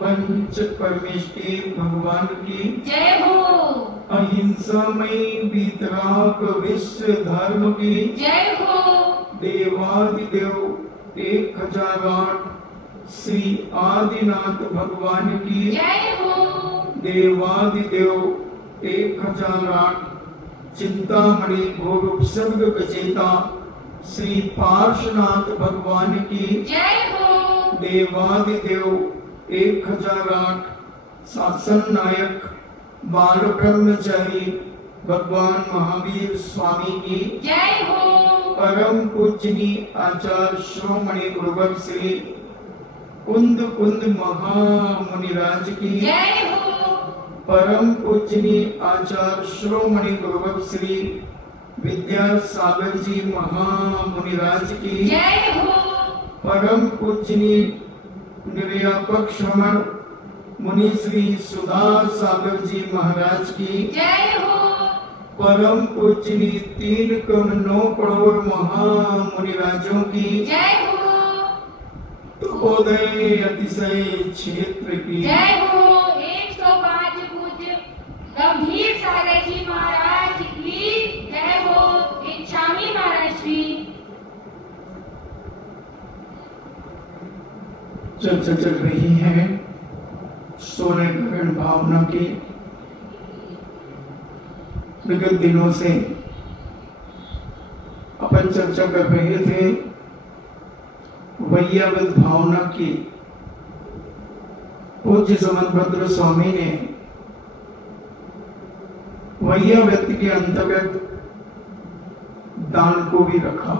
पंच परमेष्टि भगवान की जय हो। अहिंसामय वितराग विश्व धर्म की जय हो। देवादिदेव 1008 श्री आदिनाथ भगवान की जय हो। देवादिदेव 1008 चिंतामणि भोग शब्द विजेता श्री पार्श्वनाथ भगवान की जय हो। देवादिदेव 1008 शासन नायक बाल ब्रह्मचारी भगवान महावीर स्वामी की जय हो। परम पूजनीय आचार्य श्रोमणि गुरुवर श्री कुंद कुंद महामुनिराज की जय हो। परम पूजनीय आचार्य श्रोमणि गुरुवर श्री विद्यासागर जी महामुनिराज की जय हो। परम पूजनीय निर्यापक श्रमण मुनि श्री सुधा सागर जी महाराज की जय हो। परम पूजनीय 3 कम 9 करोड़ महामुनिराजों की जय हो। तपोदय अतिशय क्षेत्र की जय हो। 105 पूज्य गंभीर सागर जी महाराज की जय हो। इच्छामी महाराज की चर्चा चल रही है सोने ग्रहण भावना की। विगत दिनों से अपन चर्चा कर रहे थे वैयावत भावना की। पूज्य समनभद्र स्वामी ने वैयावत के अंतर्गत दान को भी रखा,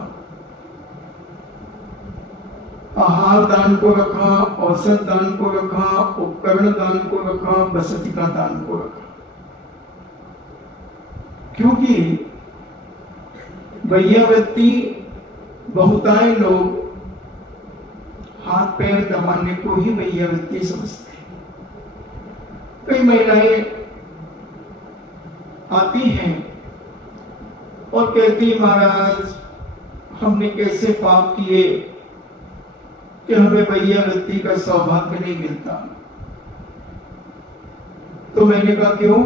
आहार दान को रखा, औषध दान को रखा, उपकरण दान को रखा, बसति का दान को रखा। क्योंकि वैयावृत्ति बहुताय लोग हाथ पैर दबाने को ही वैयावृत्ति समझते हैं। कई महिलाएं आती हैं और कहती महाराज हमने कैसे पाप किए कि हमें वैयावृत्ति का सौभाग्य नहीं मिलता। तो मैंने कहा क्यों?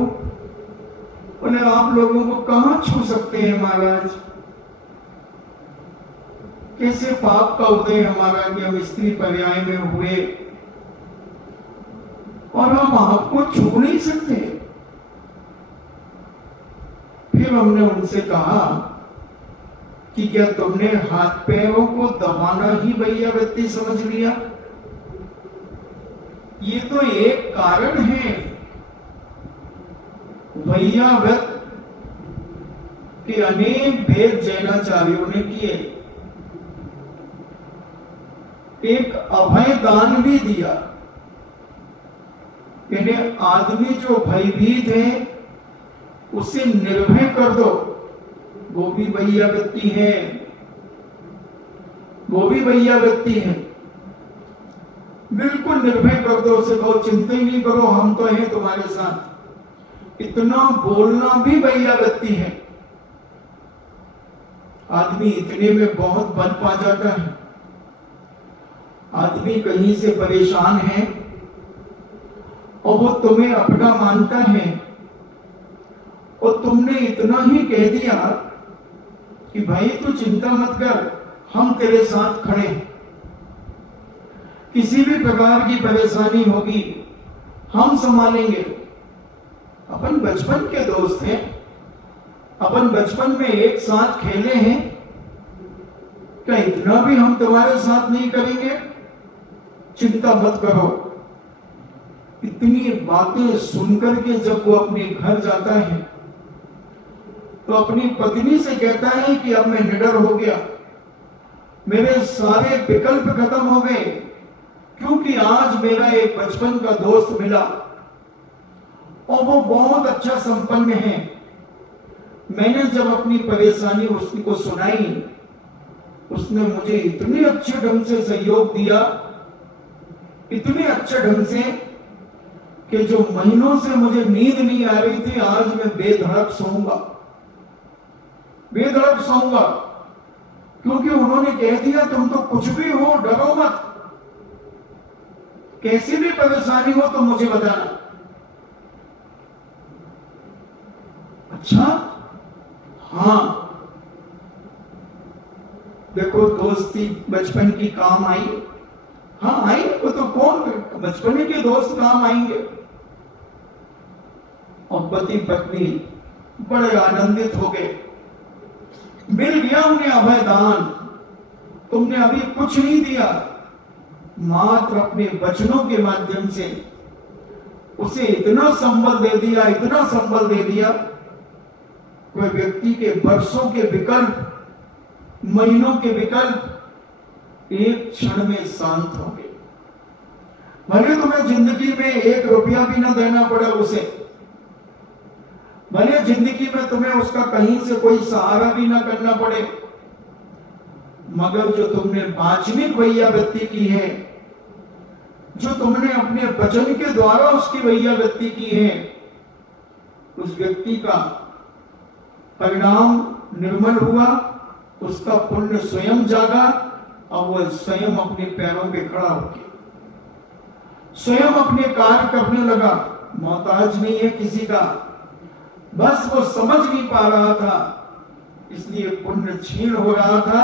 उन्हें आप लोगों को कहां छू सकते हैं महाराज? कैसे पाप का उदय हमारा कि हम स्त्री पर्याय में हुए और हम आपको छू नहीं सकते। फिर हमने उनसे कहा कि क्या तुमने हाथ पैरों को दबाना ही वैयावृत्ति समझ लिया? ये तो एक कारण है। वैयावृत्त के अनेक भेद जैनाचार्यों ने किए। एक अभय दान भी दिया, यानी आदमी जो भयभीत है उसे निर्भय कर दो, वो भी वैयावृत्ति है, वो भी वैयावृत्ति है। बिल्कुल निर्भय कर दो, उसे कहो चिंता ही नहीं करो, हम तो हैं तुम्हारे साथ। इतना बोलना भी वैयावृत्ति है। आदमी इतने में बहुत बल पा जाता है। आदमी कहीं से परेशान है और वो तुम्हें अपना मानता है और तुमने इतना ही कह दिया कि भाई तू चिंता मत कर, हम तेरे साथ खड़े हैं, किसी भी प्रकार की परेशानी होगी हम संभालेंगे। अपन बचपन के दोस्त हैं, अपन बचपन में एक साथ खेले हैं, क्या इतना भी हम तुम्हारे साथ नहीं करेंगे? चिंता मत करो। इतनी बातें सुनकर के जब वो अपने घर जाता है तो अपनी पत्नी से कहता है कि अब मैं निडर हो गया, मेरे सारे विकल्प खत्म हो गए, क्योंकि आज मेरा एक बचपन का दोस्त मिला और वो बहुत अच्छा संपन्न है। मैंने जब अपनी परेशानी उसको सुनाई, उसने मुझे इतने अच्छे ढंग से सहयोग दिया, इतने अच्छे ढंग से कि जो महीनों से मुझे नींद नहीं आ रही थी, आज मैं बेधड़क सोऊंगा, बेधड़क सोऊंगा, क्योंकि उन्होंने कह दिया तुम तो कुछ भी हो, डरो मत, कैसी भी परेशानी हो तो मुझे बताना। अच्छा, हाँ, देखो दोस्ती बचपन की काम आई। हाँ आई, वो तो कौन, बचपन के दोस्त काम आएंगे। और पति पत्नी बड़े आनंदित हो गए, मिल गया उन्हें अभयदान। तुमने अभी कुछ नहीं दिया, मात्र अपने वचनों के माध्यम से उसे इतना संबल दे दिया, इतना संबल दे दिया, कोई व्यक्ति के वर्षों के विकल्प, महीनों के विकल्प एक क्षण में शांत हो गए। भले तुम्हें जिंदगी में 1 रुपया भी ना देना पड़े उसे, भले जिंदगी में तुम्हें उसका कहीं से कोई सहारा भी ना करना पड़े, मगर जो तुमने वाचनिक वैयावृत्ति की है, जो तुमने अपने वचन के द्वारा उसकी वैयावृत्ति की है, उस व्यक्ति का परिणाम निर्मल हुआ, उसका पुण्य स्वयं जागा और वह स्वयं अपने पैरों पे खड़ा हो गया, स्वयं अपने कार्य करने लगा, मोहताज नहीं है किसी का। बस वो समझ नहीं पा रहा था, इसलिए पुण्य क्षीण हो रहा था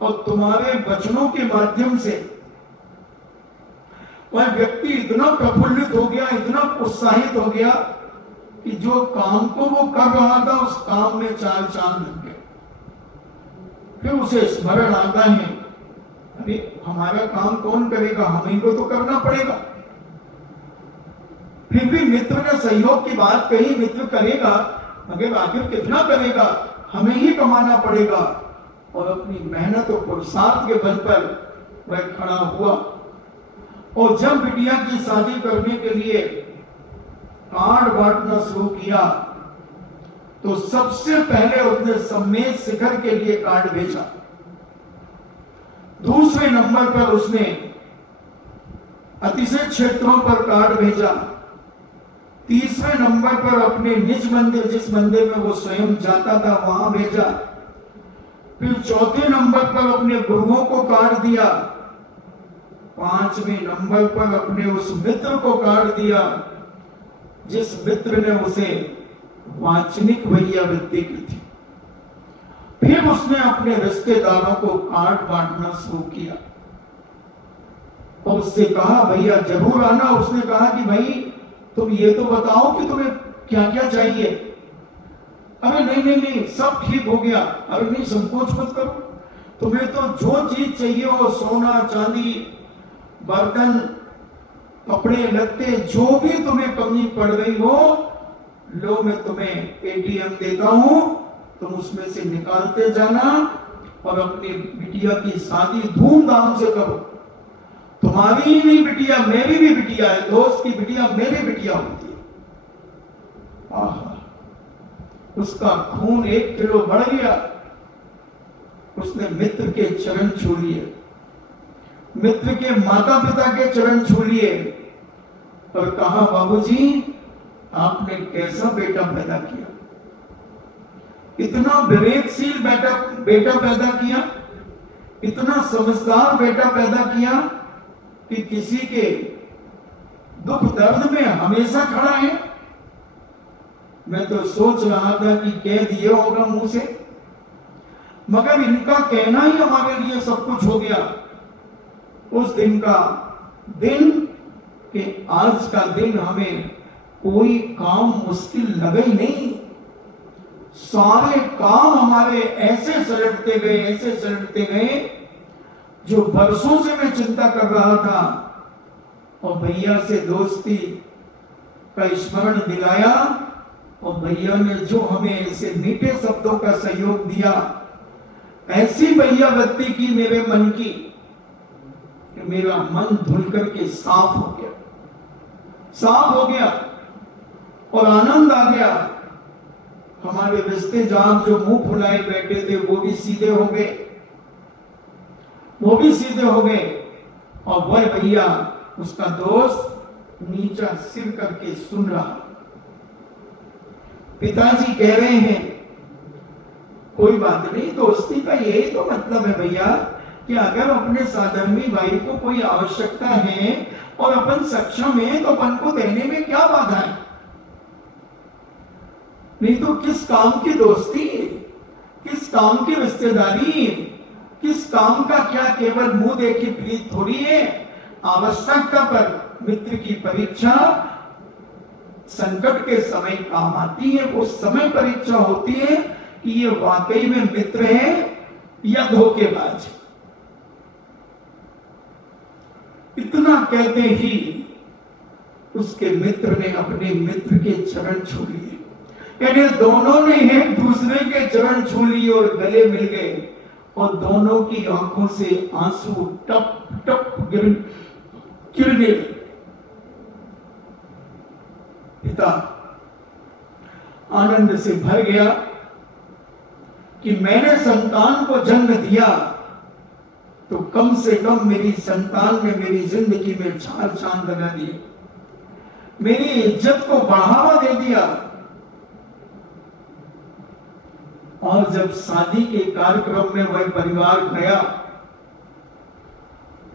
और तुम्हारे वचनों के माध्यम से वह व्यक्ति इतना प्रफुल्लित हो गया, इतना उत्साहित हो गया कि जो काम को वो कर रहा था उस काम में 4 चांद लग गए। फिर उसे स्मरण आता है, अरे हमारा काम कौन करेगा, हमें को तो करना पड़ेगा। फिर भी मित्र ने सहयोग की बात कही, मित्र करेगा मगर आखिर कितना करेगा, हमें ही कमाना पड़ेगा। और अपनी मेहनत और पुरुषार्थ के बल पर वह खड़ा हुआ और जब बिटिया की शादी करने के लिए कार्ड बांटना शुरू किया तो सबसे पहले उसने सम्मेद शिखर के लिए कार्ड भेजा, दूसरे नंबर पर उसने अतिशय क्षेत्रों पर कार्ड भेजा, तीसरे नंबर पर अपने निज मंदिर, जिस मंदिर में वो स्वयं जाता था वहां भेजा, फिर चौथे नंबर पर अपने गुरुओं को कार्ड दिया, 5वें नंबर पर अपने उस मित्र को कार्ड दिया जिस मित्र ने उसे वाचनिक वैयावृत्ति की थी। फिर उसने अपने रिश्तेदारों को कार्ड बांटना शुरू किया और उससे कहा भैया जरूर आना। उसने कहा कि भाई तुम ये तो बताओ कि तुम्हें क्या क्या चाहिए। अरे नहीं नहीं नहीं, सब ठीक हो गया। अरे नहीं, संकोच मत करो, तुम्हें तो जो चीज चाहिए हो, सोना चांदी, बर्तन, कपड़े लत्ते, जो भी तुम्हें कमी पड़ गई हो, लो मैं तुम्हें एटीएम देता हूं, तुम उसमें से निकालते जाना और अपनी बिटिया की शादी धूमधाम से करो। तुम्हारी ही नहीं बिटिया, मेरी भी बिटिया है, दोस्त की बिटिया मेरी बिटिया होती है। आहा, उसका खून 1 किलो बढ़ गया। उसने मित्र के चरण छू लिए, मित्र के माता पिता के चरण छू लिए और कहा बाबूजी आपने कैसा बेटा पैदा किया, इतना विवेकशील बेटा पैदा किया, इतना समझदार बेटा पैदा किया कि किसी के दुख दर्द में हमेशा खड़ा है। मैं तो सोच रहा था कि कह दिए होगा मुंह से, मगर इनका कहना ही हमारे लिए सब कुछ हो गया। उस दिन का दिन कि आज का दिन हमें कोई काम मुश्किल लगे ही नहीं। सारे काम हमारे ऐसे सलटते गए, ऐसे सलटते गए, जो बरसों से मैं चिंता कर रहा था। और भैया से दोस्ती का स्मरण दिलाया और भैया ने जो हमें ऐसे मीठे शब्दों का सहयोग दिया, ऐसी भैया व्यक्ति की मेरे मन की कि मेरा मन धुल करके साफ हो गया, साफ हो गया और आनंद आ गया। हमारे रिश्तेदार जो मुंह फुलाए बैठे थे वो भी सीधे हो गए, वो भी सीधे हो गए। और वह भैया, उसका दोस्त नीचा सिर करके सुन रहा। पिताजी कह रहे हैं कोई बात नहीं, दोस्ती का यही तो मतलब है भैया कि अगर अपने साधर्मी भाई को कोई आवश्यकता है और अपन सक्षम है तो अपन को देने में क्या बाधा है। नहीं तो किस काम की दोस्ती, किस काम की रिश्तेदारी, किस काम का क्या केवल मुंह देखी प्रीत थोड़ी है। आवश्यकता पर मित्र की परीक्षा संकट के समय काम आती है। वो समय परीक्षा होती है कि ये वाकई में मित्र है या धोखेबाज। इतना कहते ही उसके मित्र ने अपने मित्र के चरण छू लिए। यानी दोनों ने एक दूसरे के चरण छू लिए और गले मिल गए और दोनों की आंखों से आंसू टप टप गिरने। पिता आनंद से भर गया कि मैंने संतान को जन्म दिया तो कम से कम मेरी संतान ने मेरी जिंदगी में 4 चांद लगा दिए, मेरी इज्जत को बढ़ावा दे दिया। और जब शादी के कार्यक्रम में वह परिवार गया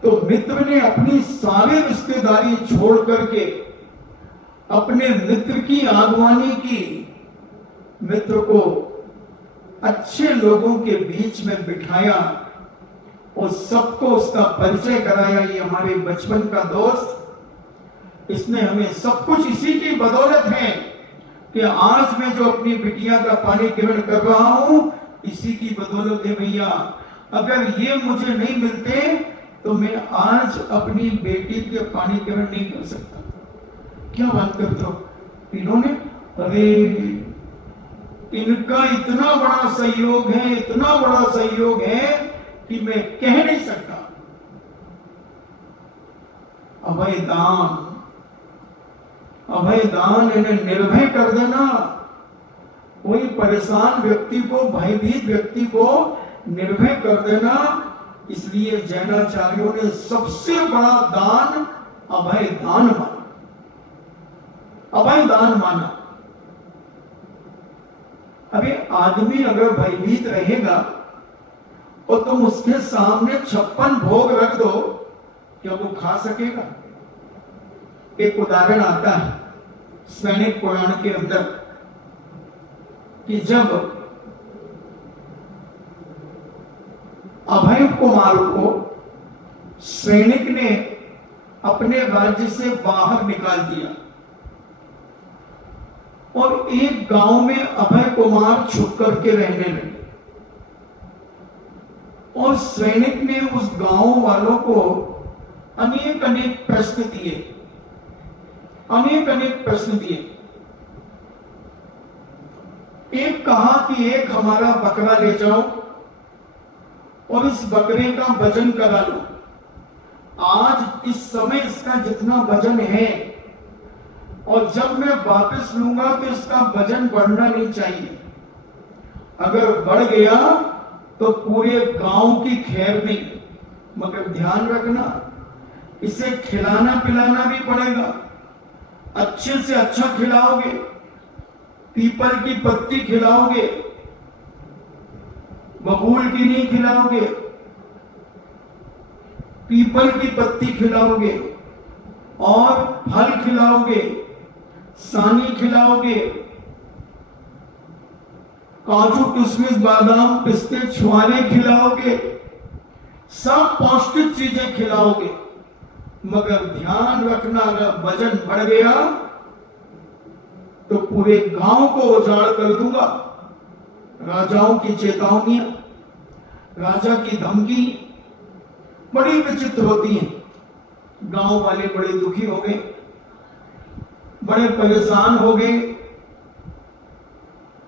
तो मित्र ने अपनी सारी रिश्तेदारी छोड़ करके अपने मित्र की आगवानी की, मित्र को अच्छे लोगों के बीच में बिठाया और सबको उसका परिचय कराया। ये हमारे बचपन का दोस्त, इसने हमें सब कुछ इसी की बदौलत है कि आज मैं जो अपनी बिटिया का पानी ग्रहण कर रहा हूं, इसी की बदौलत है भैया। अगर ये मुझे नहीं मिलते तो मैं आज अपनी बेटी के पानी ग्रहण नहीं कर सकता। क्या बात करते हो इन्होंने, अरे इनका इतना बड़ा सहयोग है, इतना बड़ा सहयोग है कि मैं कह नहीं सकता। अभय दान, अभय दान इन्हें निर्भय कर देना। कोई परेशान व्यक्ति को, भयभीत व्यक्ति को निर्भय कर देना। इसलिए जैनाचार्यों ने सबसे बड़ा दान अभय दान माना, अभय दान माना। अभी आदमी अगर भयभीत रहेगा और तुम उसके सामने 56 भोग रख दो, क्या वो खा सकेगा? एक उदाहरण आता है सैनिक पुराण के अंदर कि जब अभय कुमार को सैनिक ने अपने राज्य से बाहर निकाल दिया और एक गांव में अभय कुमार छुप करके रहने लगे। और सैनिक ने उस गांव वालों को अनेक अनेक प्रश्न दिए, अनेक अनेक प्रश्न दिए। एक कहा कि एक हमारा बकरा ले जाओ और इस बकरे का वजन करा लो। आज इस समय इसका जितना वजन है और जब मैं वापस लूंगा तो इसका वजन बढ़ना नहीं चाहिए। अगर बढ़ गया तो पूरे गांव की खैर नहीं। मगर ध्यान रखना, इसे खिलाना पिलाना भी पड़ेगा। अच्छे से अच्छा खिलाओगे, पीपल की पत्ती खिलाओगे, बबूल की नहीं खिलाओगे, पीपल की पत्ती खिलाओगे और फल खिलाओगे, सानी खिलाओगे, काजू किशमिश बादाम पिस्ते छुआरे खिलाओगे, सब पौष्टिक चीजें खिलाओगे। मगर ध्यान रखना, अगर वजन बढ़ गया तो पूरे गांव को उजाड़ कर दूंगा। राजाओं की चेतावनियां, राजा की धमकी बड़ी विचित्र होती हैं। गांव वाले बड़े दुखी हो गए, बड़े परेशान हो गए।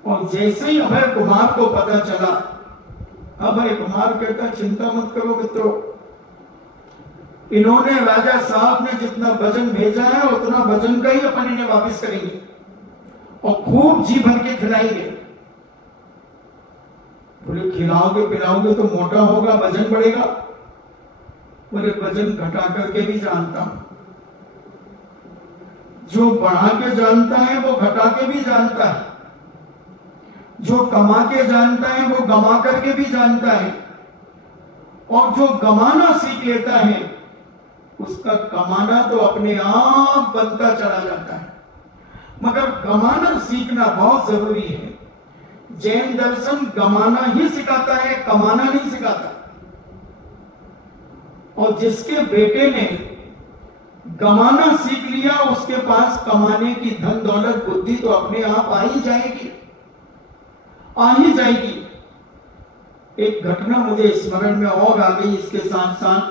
और जैसे ही अभय कुमार को पता चला, अभय कुमार कहता चिंता मत करो मित्रों, इन्होंने राजा साहब ने जितना वजन भेजा है उतना वजन का ही अपन इन्हें वापस करेंगे और खूब जी भर के खिलाएंगे। बोले खिलाओगे पिलाओगे तो मोटा होगा, वजन बढ़ेगा। बोले वजन घटा करके भी जानता हूं, जो बढ़ा के जानता है वो घटा के भी जानता है, जो कमा के जानता है वो गमा करके भी जानता है, और जो गमाना सीख लेता है उसका कमाना तो अपने आप बनता चला जाता है। मगर गमाना सीखना बहुत जरूरी है। जैन दर्शन गमाना ही सिखाता है, कमाना नहीं सिखाता। और जिसके बेटे ने गमाना सीख लिया उसके पास कमाने की धन दौलत बुद्धि तो अपने आप आ ही जाएगी, आ ही जाएगी। एक घटना मुझे स्मरण में और आ गई। इसके साथ साथ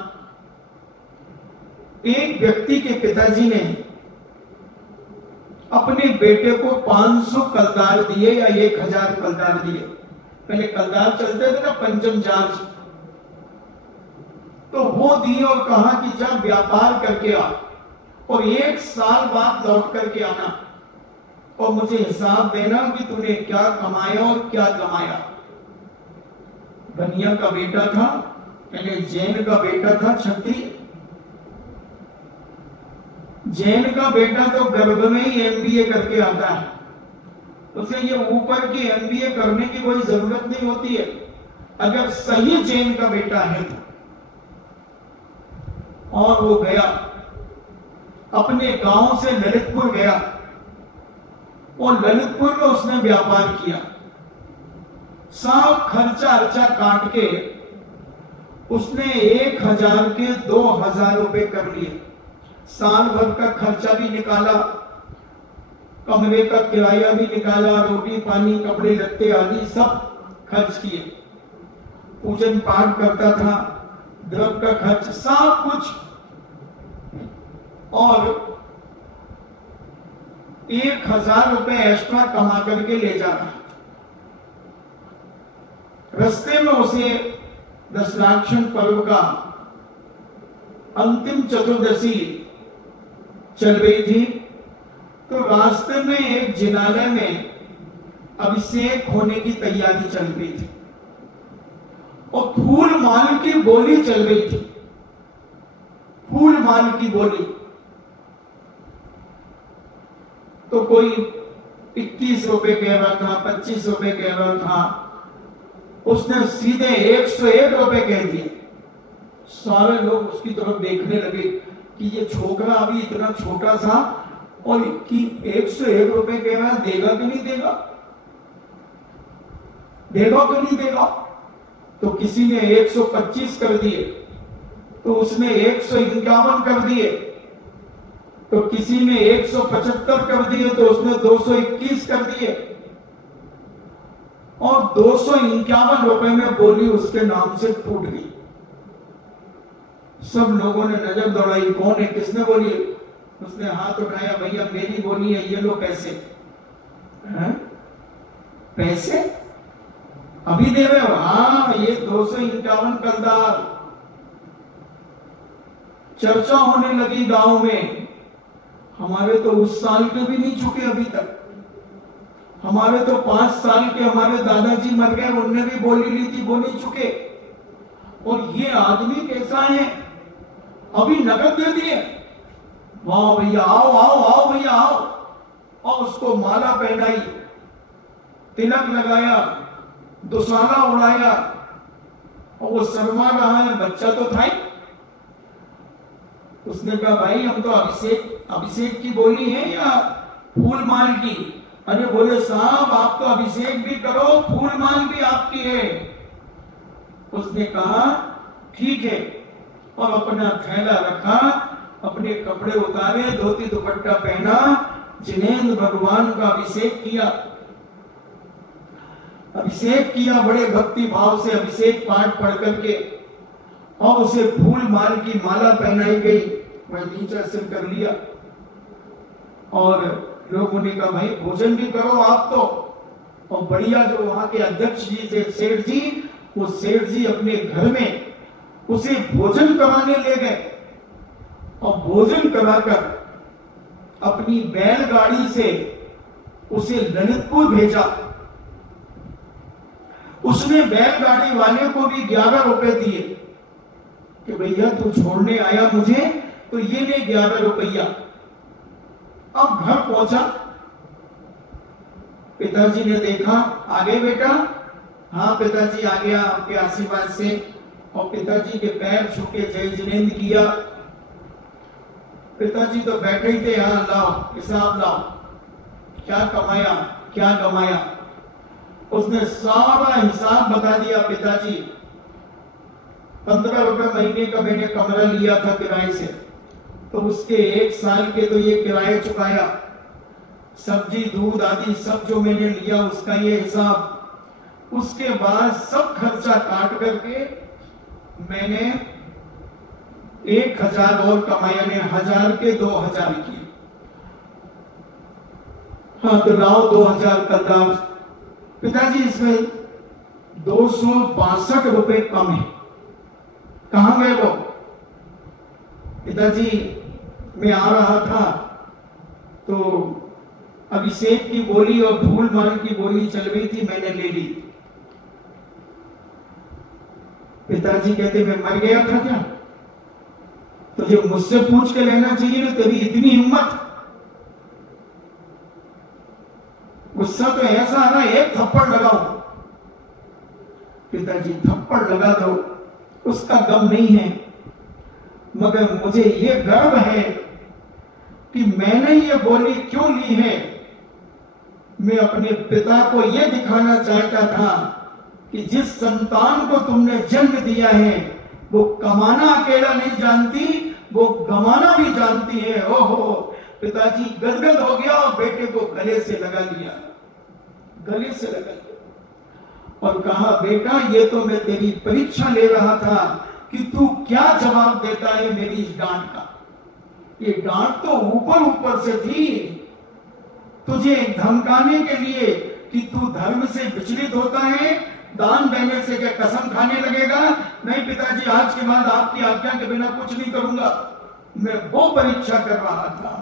एक व्यक्ति के पिताजी ने अपने बेटे को 500 कलदार दिए या 1000 कलदार दिए। पहले कलदार चलते थे ना, पंचम चार्ज, तो वो दिए और कहा कि जा व्यापार करके आ और 1 साल बाद लौट करके आना और मुझे हिसाब देना कि तूने क्या कमाया और क्या गमाया। बनिया का बेटा था, यानी जैन का बेटा था, क्षत्रिय। जैन का बेटा तो गर्भ में ही एमबीए करके आता है, उसे ये ऊपर की एमबीए करने की कोई जरूरत नहीं होती है अगर सही जैन का बेटा है तो। और वो गया, अपने गांव से ललितपुर गया और ललितपुर में उसने व्यापार किया। सब खर्चा अर्चा काट के उसने 1000 के 2000 रुपए कर लिए। साल भर का खर्चा भी निकाला, कमरे का किराया भी निकाला, रोटी पानी कपड़े लत्ते आदि सब खर्च किए। पूजन पाठ करता था, द्रव्य का खर्च सब कुछ। और 1000 रुपए एक्स्ट्रा कमा करके ले जा रहा है। रास्ते में उसे दशराक्षण पर्व का अंतिम चतुर्दशी चल रही थी, तो रास्ते में एक जिनालय में अभिषेक होने की तैयारी चल रही थी और फूल माल की बोली चल रही थी। फूल माल की बोली तो कोई 21 रुपए कह रहा था, 25 रुपए कह रहा था, उसने सीधे 101 रुपए कह दिए। सारे लोग उसकी तरफ देखने लगे कि ये छोकरा अभी इतना छोटा सा और 101 रुपए कह रहा है, देगा कि नहीं देगा, देगा कि नहीं देगा। तो किसी ने 125 कर दिए, तो उसने 151 कर दिए, तो किसी ने 175 कर दिए तो उसने 221 कर दिए और 251 रुपए में बोली उसके नाम से टूट गई। सब लोगों ने नजर दौड़ाई, कौन है, किसने बोली? उसने हाथ उठाया, भैया मेरी बोली है, ये लो पैसे। पैसे अभी दे रहे हो? हाँ, ये 251 कलदार। चर्चा होने लगी गांव में, हमारे तो उस साल के भी नहीं चुके अभी तक, हमारे तो 5 साल के हमारे दादाजी मर गए, उनने भी बोली ली थी, वो नहीं चुके। और ये आदमी कैसा है, अभी नकद दे दिए। वाह भैया, आओ आओ आओ भैया आओ। और उसको माला पहनाई, तिलक लगाया, दुशाला उड़ाया, और वो शर्मा रहा है, बच्चा तो था ही। उसने कहा भाई हम तो अभिषेक की बोली है या फूल माल की? अरे बोले साहब आप तो अभिषेक भी करो, फूल माल भी आपकी है। उसने कहा ठीक है, और अपना थैला रखा, अपने कपड़े उतारे, धोती दुपट्टा पहना, जिनेंद्र भगवान का अभिषेक किया। अभिषेक किया बड़े भक्ति भाव से, अभिषेक पाठ पढ़ करके, और उसे फूल माल की माला पहनाई गई। वह नीचा सिर कर लिया और लोगों ने कहा भाई भोजन भी करो आप तो। और बढ़िया जो वहां के अध्यक्ष जी थे सेठ जी, वो सेठ जी अपने घर में उसे भोजन कराने ले गए और भोजन कराकर अपनी बैलगाड़ी से उसे ललितपुर भेजा। उसने बैलगाड़ी वाले को भी 11 रुपए दिए कि भैया तू छोड़ने आया मुझे तो ये ले 11 रुपया। अब घर पहुंचा, पिताजी ने देखा, आ गए बेटा? हाँ पिताजी आ गया आपके आशीर्वाद से। और पिताजी के पैर छू के जय जिनेंद्र किया। पिताजी तो बैठे ही थे, हाँ लाओ हिसाब लाओ, क्या कमाया क्या गमाया। उसने सारा हिसाब बता दिया। पिताजी 15 रुपए महीने का मैंने कमरा लिया था किराए से, तो उसके 1 साल के तो ये किराया चुकाया, सब्जी दूध आदि सब जो मैंने लिया उसका ये हिसाब। उसके बाद सब खर्चा काट करके मैंने 1000 और कमाया, ने 1000 के 2000 किए। हाँ तो लाओ 2000 कलदार। पिताजी इसमें 262 रुपए कम है, कहां गए वो? पिताजी मैं आ रहा था तो अभिषेक की बोली और फूल माल की बोली चल रही थी, मैंने ले ली। पिताजी कहते मैं मर गया था क्या? तुझे मुझसे पूछ के लेना चाहिए ना, तेरी इतनी हिम्मत। गुस्सा तो ऐसा आ रहा, एक थप्पड़ लगाओ। पिताजी थप्पड़ लगा दो, उसका गम नहीं है, मगर मुझे ये गर्व है कि मैंने ये बोली क्यों ली है। मैं अपने पिता को यह दिखाना चाहता था कि जिस संतान को तुमने जन्म दिया है वो कमाना अकेला नहीं जानती, वो गमाना भी जानती है। ओहो, पिताजी गदगद हो गया और बेटे को गले से लगा लिया, गले से लगा लिया और कहा बेटा ये तो मैं तेरी परीक्षा ले रहा था कि तू क्या जवाब देता है मेरी इस डांट का। ये डांट तो ऊपर ऊपर से थी, तुझे धमकाने के लिए कि तू धर्म से विचलित होता है, दान देने से क्या कसम खाने लगेगा। नहीं पिताजी, आज के बाद आपकी आज्ञा के बिना कुछ नहीं करूंगा। मैं वो परीक्षा कर रहा था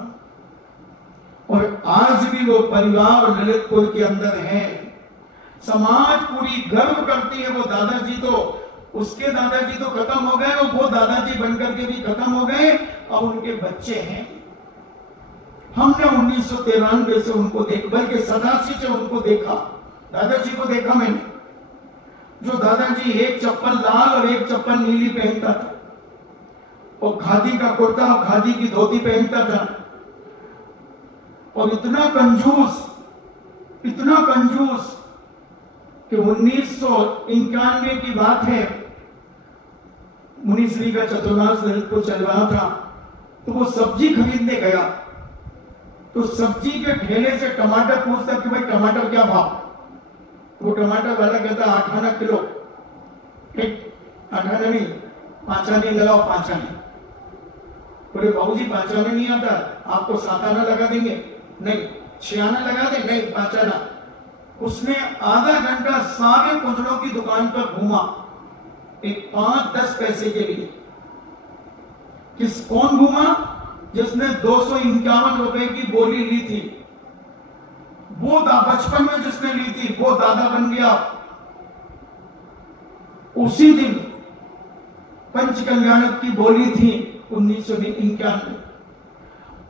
और आज भी वो परिवार ललितपुर के अंदर है। समाज पूरी गर्व करती है। वो दादाजी तो, उसके दादाजी तो खत्म हो गए और वो दादाजी बनकर के भी खत्म हो गए और उनके बच्चे हैं। हमने 1993 से उनको बल्कि 87 से उनको देखा, दादाजी को देखा मैंने। जो दादाजी एक चप्पल लाल और एक चप्पल नीली पहनता था और खादी का कुर्ता और खादी की धोती पहनता था और इतना कंजूस कि 1991 की बात है, मुनिश्री का चतुर्मास ललितपुर चल रहा था तो वो सब्जी खरीदने गया, तो सब्जी के ठेले से टमाटर पूछता कि भाई टमाटर क्या भाव? तो वो टमाटर वाला कहता 8 आना किलो। ठीक, 8 आना नहीं, 5 आने लगाओ, 5 आने। बोले बाबूजी 5 आने नहीं आता, आपको 7 आना लगा देंगे। नहीं, 6 आना लगा दे। नहीं, 5 आना। उसने आधा घंटा सारे कुंजड़ों की दुकान पर घूमा, एक 5-10 पैसे के लिए। कौन घूमा? जिसने 251 रुपए की बोली ली थी, वो बचपन में जिसने ली थी वो दादा बन गया। उसी दिन पंच कल्याणक की बोली थी 1991।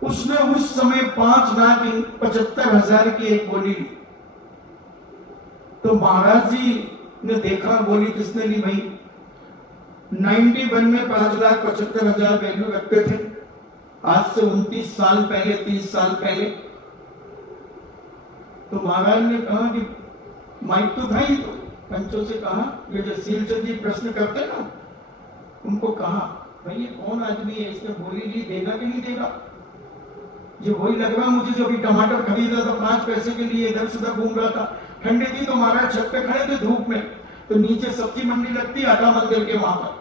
उसने उस समय 5,75,000 की एक बोली ली। तो महाराज जी ने देखा बोली किसने ली भाई? 91 में 5,75,000 वैल्यू रखते थे, आज से 29 साल पहले, 30 साल पहले। तो महाराज ने कहा कि माइक तो था ही, तो पंचों से कहा, ये जो सीलचंद जी प्रश्न करते ना, उनको कहा भाई ये कौन आदमी है, इसने बोली ली, देगा कि नहीं देगा? ये वही लग रहा मुझे जो भी टमाटर खरीदा था 5 पैसे के लिए, इधर से उधर घूम रहा था। ठंडी थी तो महाराज छत पे खड़े थे धूप में, तो नीचे सब्जी मंडी लगती है आटा मंदिर के वहां पर।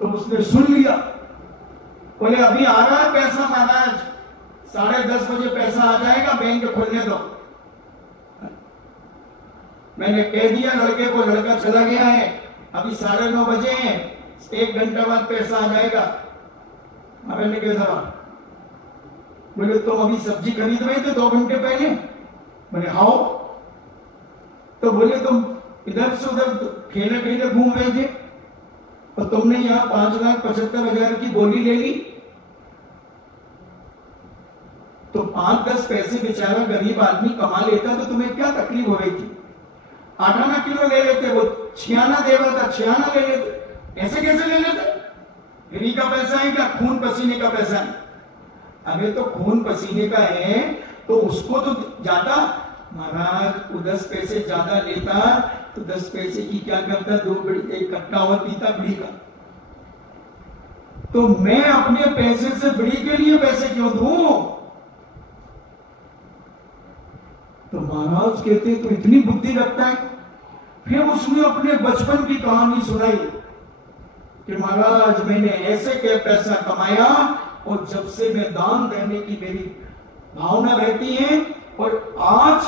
तो उसने सुन लिया, बोले अभी आ रहा है पैसा महाराज, 10:30 बजे पैसा आ जाएगा, बैंक खोलने दो। मैंने कह दिया लड़के को, लड़का चला गया है, अभी 9:30 बजे हैं, 1 घंटा बाद पैसा आ जाएगा। मैंने कहा बोले तुम अभी सब्जी खरीद रहे थे 2 घंटे पहले? बोले हाँ। तो बोले तुम इधर से उधर खेले खेले घूम रहे थे और तुमने यहाँ 5,75,000 की बोली ले ली। तो 5-10 पैसे बेचारा गरीब आदमी कमा लेता तो तुम्हें क्या तकलीफ हो रही थी? 8 आना किलो ले लेते, वो 6 आना दे रहा था, 6 आना ले लेते। ऐसे कैसे ले लेते? फ्री का पैसा है क्या? खून पसीने का पैसा है। अगर तो खून पसीने का है तो उसको तो ज्यादा, महाराज वो 10 पैसे ज्यादा लेता तो 10 पैसे की क्या करता? 2 बीड़ी, 1 कट्टा और पीता बीड़ी का। तो मैं अपने पैसे से बीड़ी के लिए पैसे क्यों दूं? तो महाराज कहते तो इतनी बुद्धि रखता है। फिर उसने अपने बचपन की कहानी सुनाई कि महाराज मैंने ऐसे क्या पैसा कमाया, और जब से मैं दान देने की मेरी भावना रहती है। और आज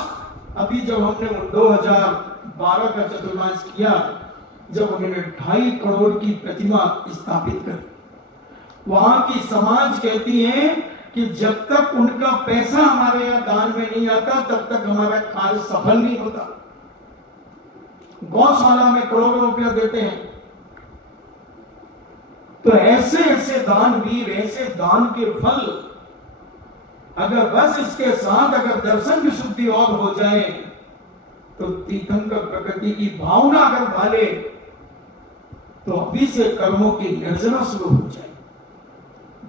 अभी जब हमने 2012 का चतुर्मास किया, जब उन्होंने 2.5 करोड़ की प्रतिमा स्थापित कर, वहां की समाज कहती है कि जब तक उनका पैसा हमारे यहाँ दान में नहीं आता तब तक हमारा कार्य सफल नहीं होता। गौशाला में करोड़ों रुपया देते हैं। तो ऐसे ऐसे दानवीर, ऐसे दान के फल, अगर बस इसके साथ अगर दर्शन की शुद्धि और हो जाए तो तीर्थंकर प्रकृति की भावना अगर डाले तो अभी से कर्मों की निर्जना शुरू हो जाए।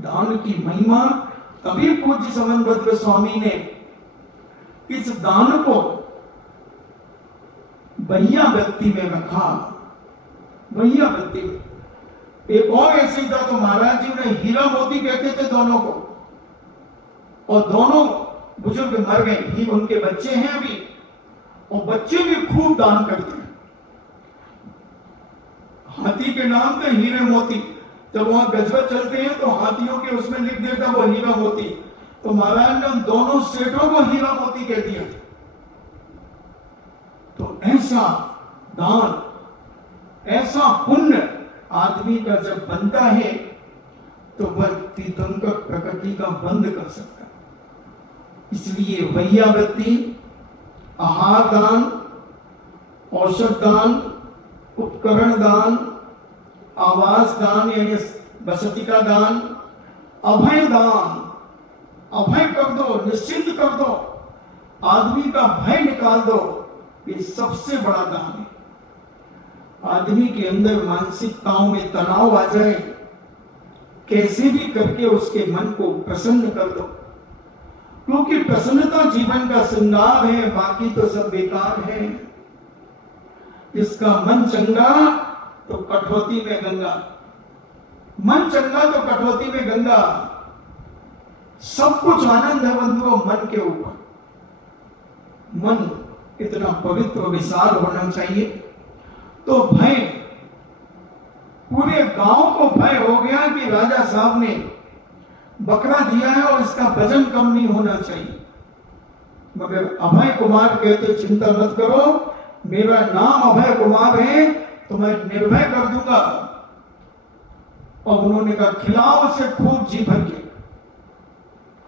दान की महिमा, तभी पूज्य समनभद्र स्वामी ने इस दान को भैया व्यक्ति में रखा। भैया व्यक्ति में एक और ऐसे ही था, तो महाराज जी ने हीरा मोती कहते थे दोनों को, और दोनों बुजुर्ग मर गए ही, उनके बच्चे हैं अभी, और बच्चे भी खूब दान करते हैं। हाथी के नाम थे हीरे मोती। जब वहां गजबत चलते हैं तो हाथियों के उसमें लिख देता वो हीरा मोती। तो महाराज ने उन दोनों सेठों को हीरा मोती कह दिया। तो ऐसा दान, ऐसा पुण्य आदमी का जब बनता है तो वह तीर्थंकर प्रकृति का बंद कर सकता है। इसलिए वैयावृत्ति, आहार दान, औषध दान, उपकरण दान, आवास दान यानी बसती का दान, अभय दान, अभय कर दो, निश्चिंत कर दो, आदमी का भय निकाल दो, ये सबसे बड़ा दान है। आदमी के अंदर मानसिकताओं में तनाव आ जाए, कैसे भी करके उसके मन को प्रसन्न कर दो, क्योंकि प्रसन्नता जीवन का श्रृंगार है, बाकी तो सब बेकार है। जिसका मन चंगा तो कठौती में गंगा। मन चंगा तो कटौती में गंगा। सब कुछ आनंद है बंधुओं मन के ऊपर। मन इतना पवित्र विशाल होना चाहिए। तो भय, पूरे गांव को भय हो गया कि राजा साहब ने बकरा दिया है और इसका वजन कम नहीं होना चाहिए। मगर अभय कुमार कहते चिंता मत करो, मेरा नाम अभय कुमार है तो मैं निर्भय कर दूंगा। और उन्होंने कहा खिलाओ उसे खूब जी भर के,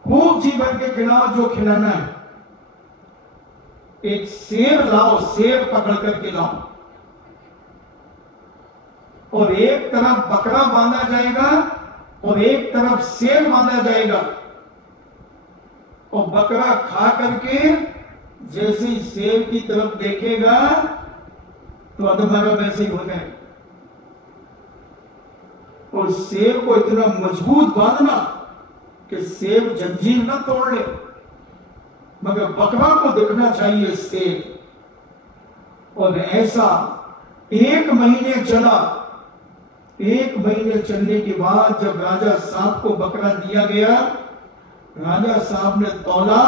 खूब जी भर के खिलाओ जो खिलाना है। एक शेर लाओ, शेर पकड़ करके लाओ, और एक तरफ बकरा बांधा जाएगा और एक तरफ शेर बांधा जाएगा। और बकरा खा करके जैसे ही शेर की तरफ देखेगा तो अधमरा वैसे ही हो जाए। और शेर को इतना मजबूत बांधना कि शेर जंजीर ना तोड़ ले, मगर बकरा को दिखना चाहिए शेर। और ऐसा 1 महीने चला। 1 महीने चलने के बाद जब राजा साहब को बकरा दिया गया, राजा साहब ने तौला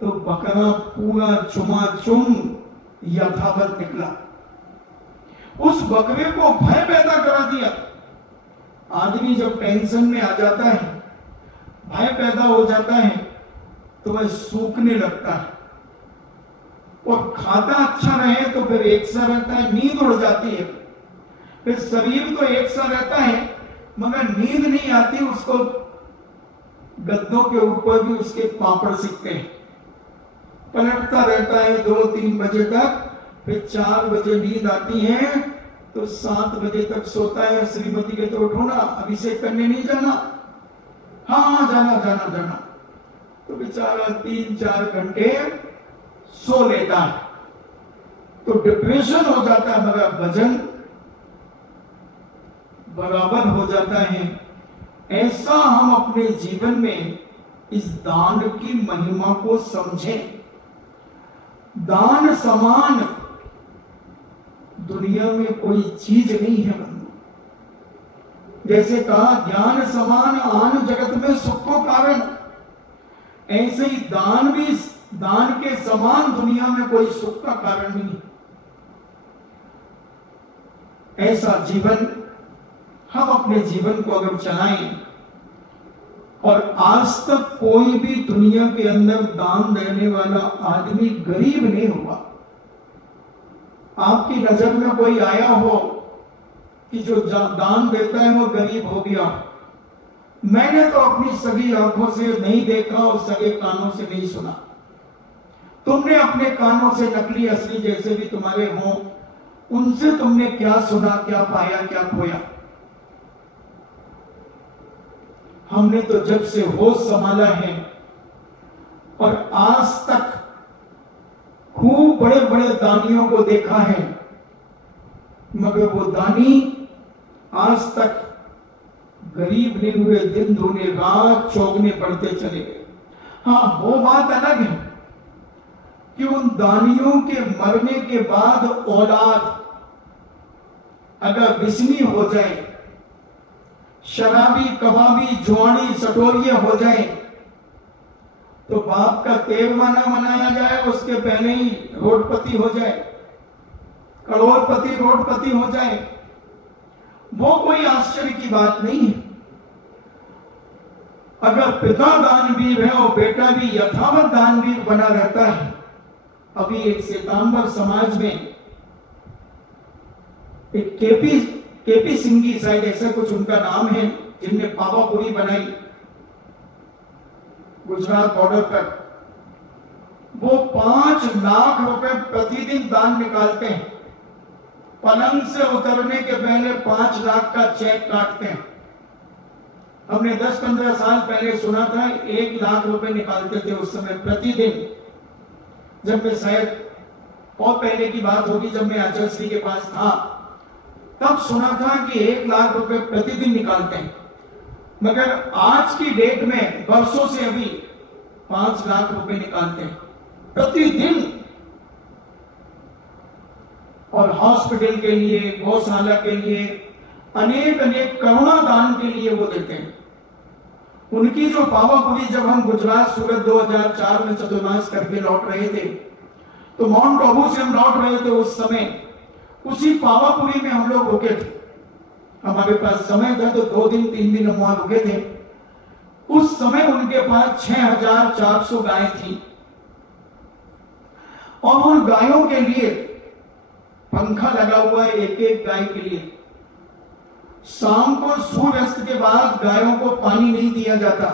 तो बकरा पूरा चुमाचुम यथावत निकला। उस बकरे को भय पैदा करा दिया। आदमी जब टेंशन में आ जाता है, भय पैदा हो जाता है, तो वह सूखने लगता है। और खाता अच्छा रहे तो फिर एक सा रहता है, नींद उड़ जाती है। फिर शरीर तो एक सा रहता है मगर नींद नहीं आती। उसको गद्दों के ऊपर भी उसके पापड़ सिकते हैं, पलटता रहता है 2-3 बजे तक। फिर 4 बजे नींद आती है तो 7 बजे तक सोता है। श्रीमती के तो उठो ना, अभिषेक करने नहीं जाना? हाँ जाना जाना जाना। तो बेचारा 3-4 घंटे सो लेता है, तो डिप्रेशन हो जाता है मगर वजन बराबर हो जाता है। ऐसा हम अपने जीवन में इस दान की महिमा को समझें। दान समान दुनिया में कोई चीज नहीं है बंधु। जैसे कहा ज्ञान समान आन जगत में सुख को कारण, ऐसे ही दान भी दान के समान दुनिया में कोई सुख का कारण नहीं। ऐसा जीवन हम अपने जीवन को अगर चलाएं, और आज तक कोई भी दुनिया के अंदर दान देने वाला आदमी गरीब नहीं हुआ। आपकी नजर में कोई आया हो कि जो दान देता है वो गरीब हो गया? मैंने तो अपनी सगी आंखों से नहीं देखा और सगे कानों से नहीं सुना। तुमने अपने कानों से नकली असली जैसे भी तुम्हारे हों, उनसे तुमने क्या सुना, क्या पाया, क्या खोया? हमने तो जब से होश संभाला है और आज तक खूब बड़े बड़े दानियों को देखा है, मगर वो दानी आज तक गरीब नहीं हुए। दिन दूने रात चौगने पड़ते चले गए। हाँ, वो बात अलग है कि उन दानियों के मरने के बाद औलाद अगर विस्मी हो जाए, शराबी, कबाबी, जुआनी, सटोरिये हो जाए, तो बाप का 13वां ना मनाया जाए, उसके पहले ही रोडपति हो जाए, करोड़पति रोडपति हो जाए, वो कोई आश्चर्य की बात नहीं है। अगर पिता दानवीर है और बेटा भी यथावत दानवीर बना रहता है। अभी एक श्वेतांबर समाज में एक केपी सिंघी शायद ऐसा कुछ उनका नाम है, जिनने पावापुरी बनाई गुजरात बॉर्डर पर। वो 5 लाख रुपए प्रतिदिन दान निकालते हैं। पलंग से उतरने के पहले 5 लाख का चेक काटते हैं। हमने 10-15 साल पहले सुना था 1 लाख रुपए निकालते थे उस समय प्रतिदिन। जब मैं शायद और पहले की बात होगी, जब मैं अचल श्री के पास था, तब सुना था कि 1 लाख रुपए प्रतिदिन निकालते हैं। मगर आज की डेट में वर्षों से अभी 5 लाख रुपए निकालते हैं प्रतिदिन। और हॉस्पिटल के लिए, गौशाला के लिए, अनेक अनेक करुणा दान के लिए वो देते हैं। उनकी जो पावापुरी, जब हम गुजरात सूरत 2004 में चतुर्मास करके लौट रहे थे, तो माउंट आबू से हम लौट रहे थे, उस समय उसी पावापुरी में हम लोग रुके थे। हमारे पास समय था तो 2 दिन 3 दिन हम वहां रुके थे। उस समय उनके पास 6400 गाय थी और उन गायों के लिए पंखा लगा हुआ है एक एक गाय के लिए। शाम को सूर्यास्त के बाद गायों को पानी नहीं दिया जाता,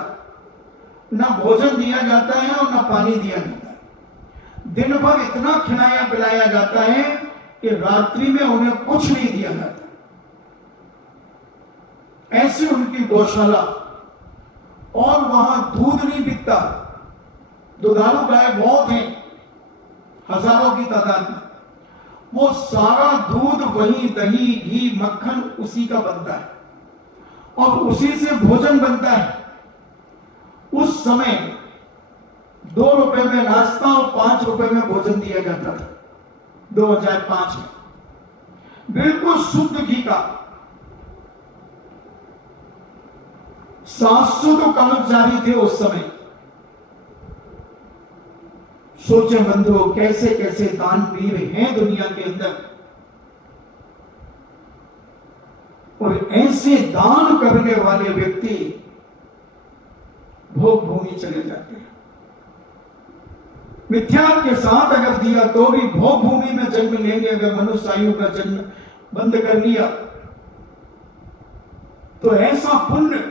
ना भोजन दिया जाता है और ना पानी दिया जाता है। दिन भर इतना खिलाया पिलाया जाता है कि रात्रि में उन्हें कुछ नहीं दिया जाता। ऐसी उनकी गौशाला, और वहां दूध नहीं बिकता। दुधारू गाय बहुत हैं, हजारों की तादाद में। वो सारा दूध, वही दही घी मक्खन उसी का बनता है और उसी से भोजन बनता है। उस समय 2 रुपए में नाश्ता और 5 रुपए में भोजन दिया जाता था 2005 में, बिल्कुल शुद्ध घी का। 700 तो कर्मचारी थे उस समय। सोचे बंधुओं, कैसे कैसे दानवीर हैं दुनिया के अंदर, और ऐसे दान करने वाले व्यक्ति भोग भूमि चले जाते हैं। मिथ्या के साथ अगर दिया तो भी भोग भूमि में जन्म लेंगे। अगर मनुष्य आयु का जन्म बंद कर लिया तो ऐसा पुण्य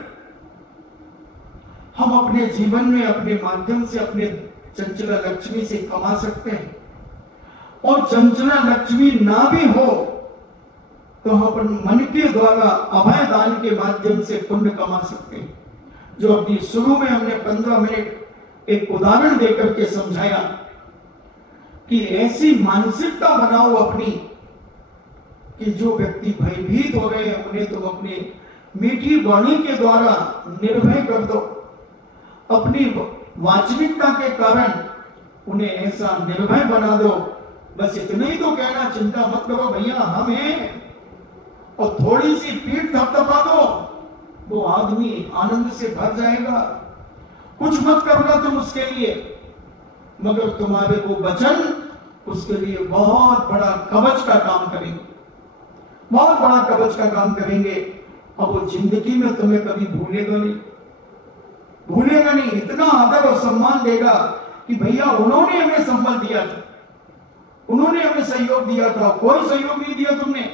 हम अपने जीवन में अपने माध्यम से, अपने चंचला लक्ष्मी से कमा सकते हैं। और चंचला लक्ष्मी ना भी हो तो हम अपन मन के द्वारा अभय दान के माध्यम से पुण्य कमा सकते हैं। जो अपनी शुरू में हमने 15 मिनट एक उदाहरण देकर के समझाया कि ऐसी मानसिकता बनाओ अपनी कि जो व्यक्ति भयभीत हो रहे हैं उन्हें तुम अपने मीठी वाणी के द्वारा निर्भय कर दो। अपनी वाचनिकता के कारण उन्हें ऐसा निर्भय बना दो। बस इतना ही तो कहना, चिंता मत करो भैया, हम हैं, और थोड़ी सी पीठ थपथपा दो, वो आदमी आनंद से भर जाएगा। कुछ मत करना तुम उसके लिए, मगर तुम्हारे वो वचन उसके लिए बहुत बड़ा कवच का काम करेंगे, बहुत बड़ा कवच का काम करेंगे। और वो जिंदगी में तुम्हें कभी भूलेगा नहीं, भूलेगा नहीं। इतना आदर और सम्मान देगा कि भैया उन्होंने हमें संबल दिया था, उन्होंने हमें सहयोग दिया था, कोई सहयोग नहीं दिया तुमने,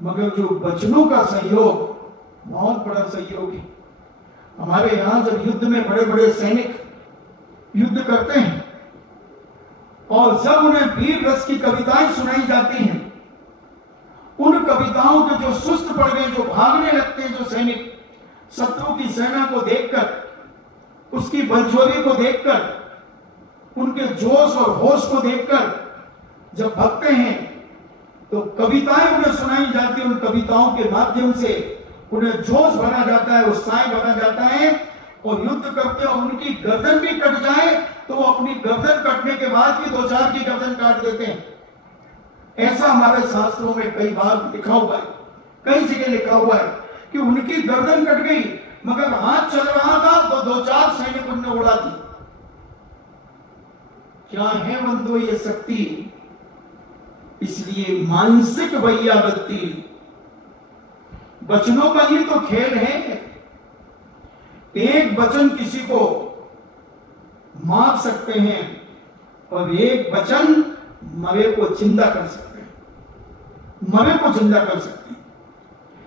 मगर जो वचनों का सहयोग बहुत बड़ा सहयोग है। हमारे यहां जब युद्ध में बड़े बड़े सैनिक युद्ध करते हैं और जब उन्हें वीर रस की कविताएं सुनाई जाती हैं, उन कविताओं के जो सुस्त पड़ गए, जो भागने लगते हैं जो सैनिक, शत्रु की सेना को देखकर, उसकी बलजोरी को देखकर, उनके जोश और होश को देखकर जब भागते हैं तो कविताएं उन्हें सुनाई जाती है। उन कविताओं के माध्यम से उन्हें जोश भरा जाता है, उत्साह भरा जाता है, और युद्ध करते और उनकी गर्दन भी कट जाए तो वो अपनी गर्दन कटने के बाद भी 2-4 की गर्दन काट देते हैं। ऐसा हमारे शास्त्रों में कई बार लिखा हुआ है, कई जगह लिखा हुआ है कि उनकी गर्दन कट गई मगर हाथ चल रहा था तो 2-4 सैनिक उन्हें उड़ा दी। क्या है बंधु ये शक्ति? इसलिए मानसिक वैयावृत्ति, वचनों का ही तो खेल है। एक वचन किसी को मार सकते हैं और एक वचन मरे को जिंदा कर सकते हैं, मरे को जिंदा कर सकते हैं।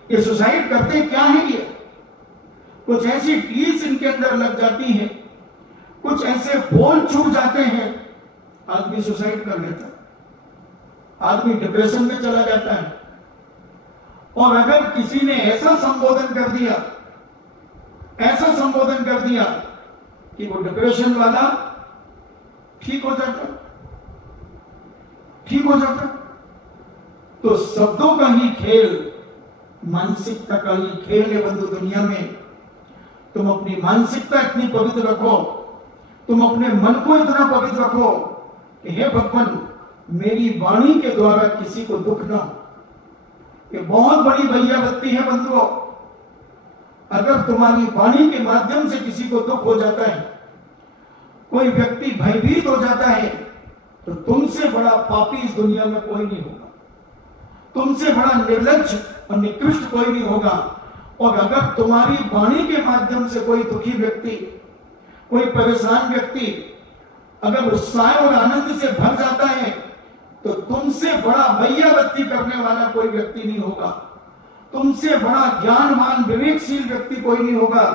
ये सुसाइड करते क्या है? ये कुछ ऐसी टीस इनके अंदर लग जाती है, कुछ ऐसे बोल छूट जाते हैं, आदमी सुसाइड कर लेता है, आदमी डिप्रेशन में चला जाता है। और अगर किसी ने ऐसा संबोधन कर दिया, ऐसा संबोधन कर दिया कि वो डिप्रेशन वाला ठीक हो जाता, ठीक हो जाता। तो शब्दों का ही खेल, मानसिकता का ही खेल है बंधु दुनिया में। तुम अपनी मानसिकता इतनी पवित्र रखो, तुम अपने मन को इतना पवित्र रखो कि हे भगवान, मेरी वाणी के द्वारा किसी को दुख ना हो, ये बहुत बड़ी भैयावत्ती है बंधुओं। अगर तुम्हारी वाणी के माध्यम से किसी को दुख हो जाता है, कोई व्यक्ति भयभीत हो जाता है, तो तुमसे बड़ा पापी इस दुनिया में कोई नहीं होगा, तुमसे बड़ा निर्लज्ज और निकृष्ट कोई नहीं होगा। और अगर तुम्हारी वाणी के माध्यम से कोई दुखी व्यक्ति, कोई परेशान व्यक्ति अगर उत्साह और आनंद से भर जाता है, तो तुमसे बड़ा भैयावत्ती करने वाला कोई व्यक्ति नहीं होगा, तुमसे बड़ा ज्ञानवान विवेकशील व्यक्ति कोई नहीं होगा,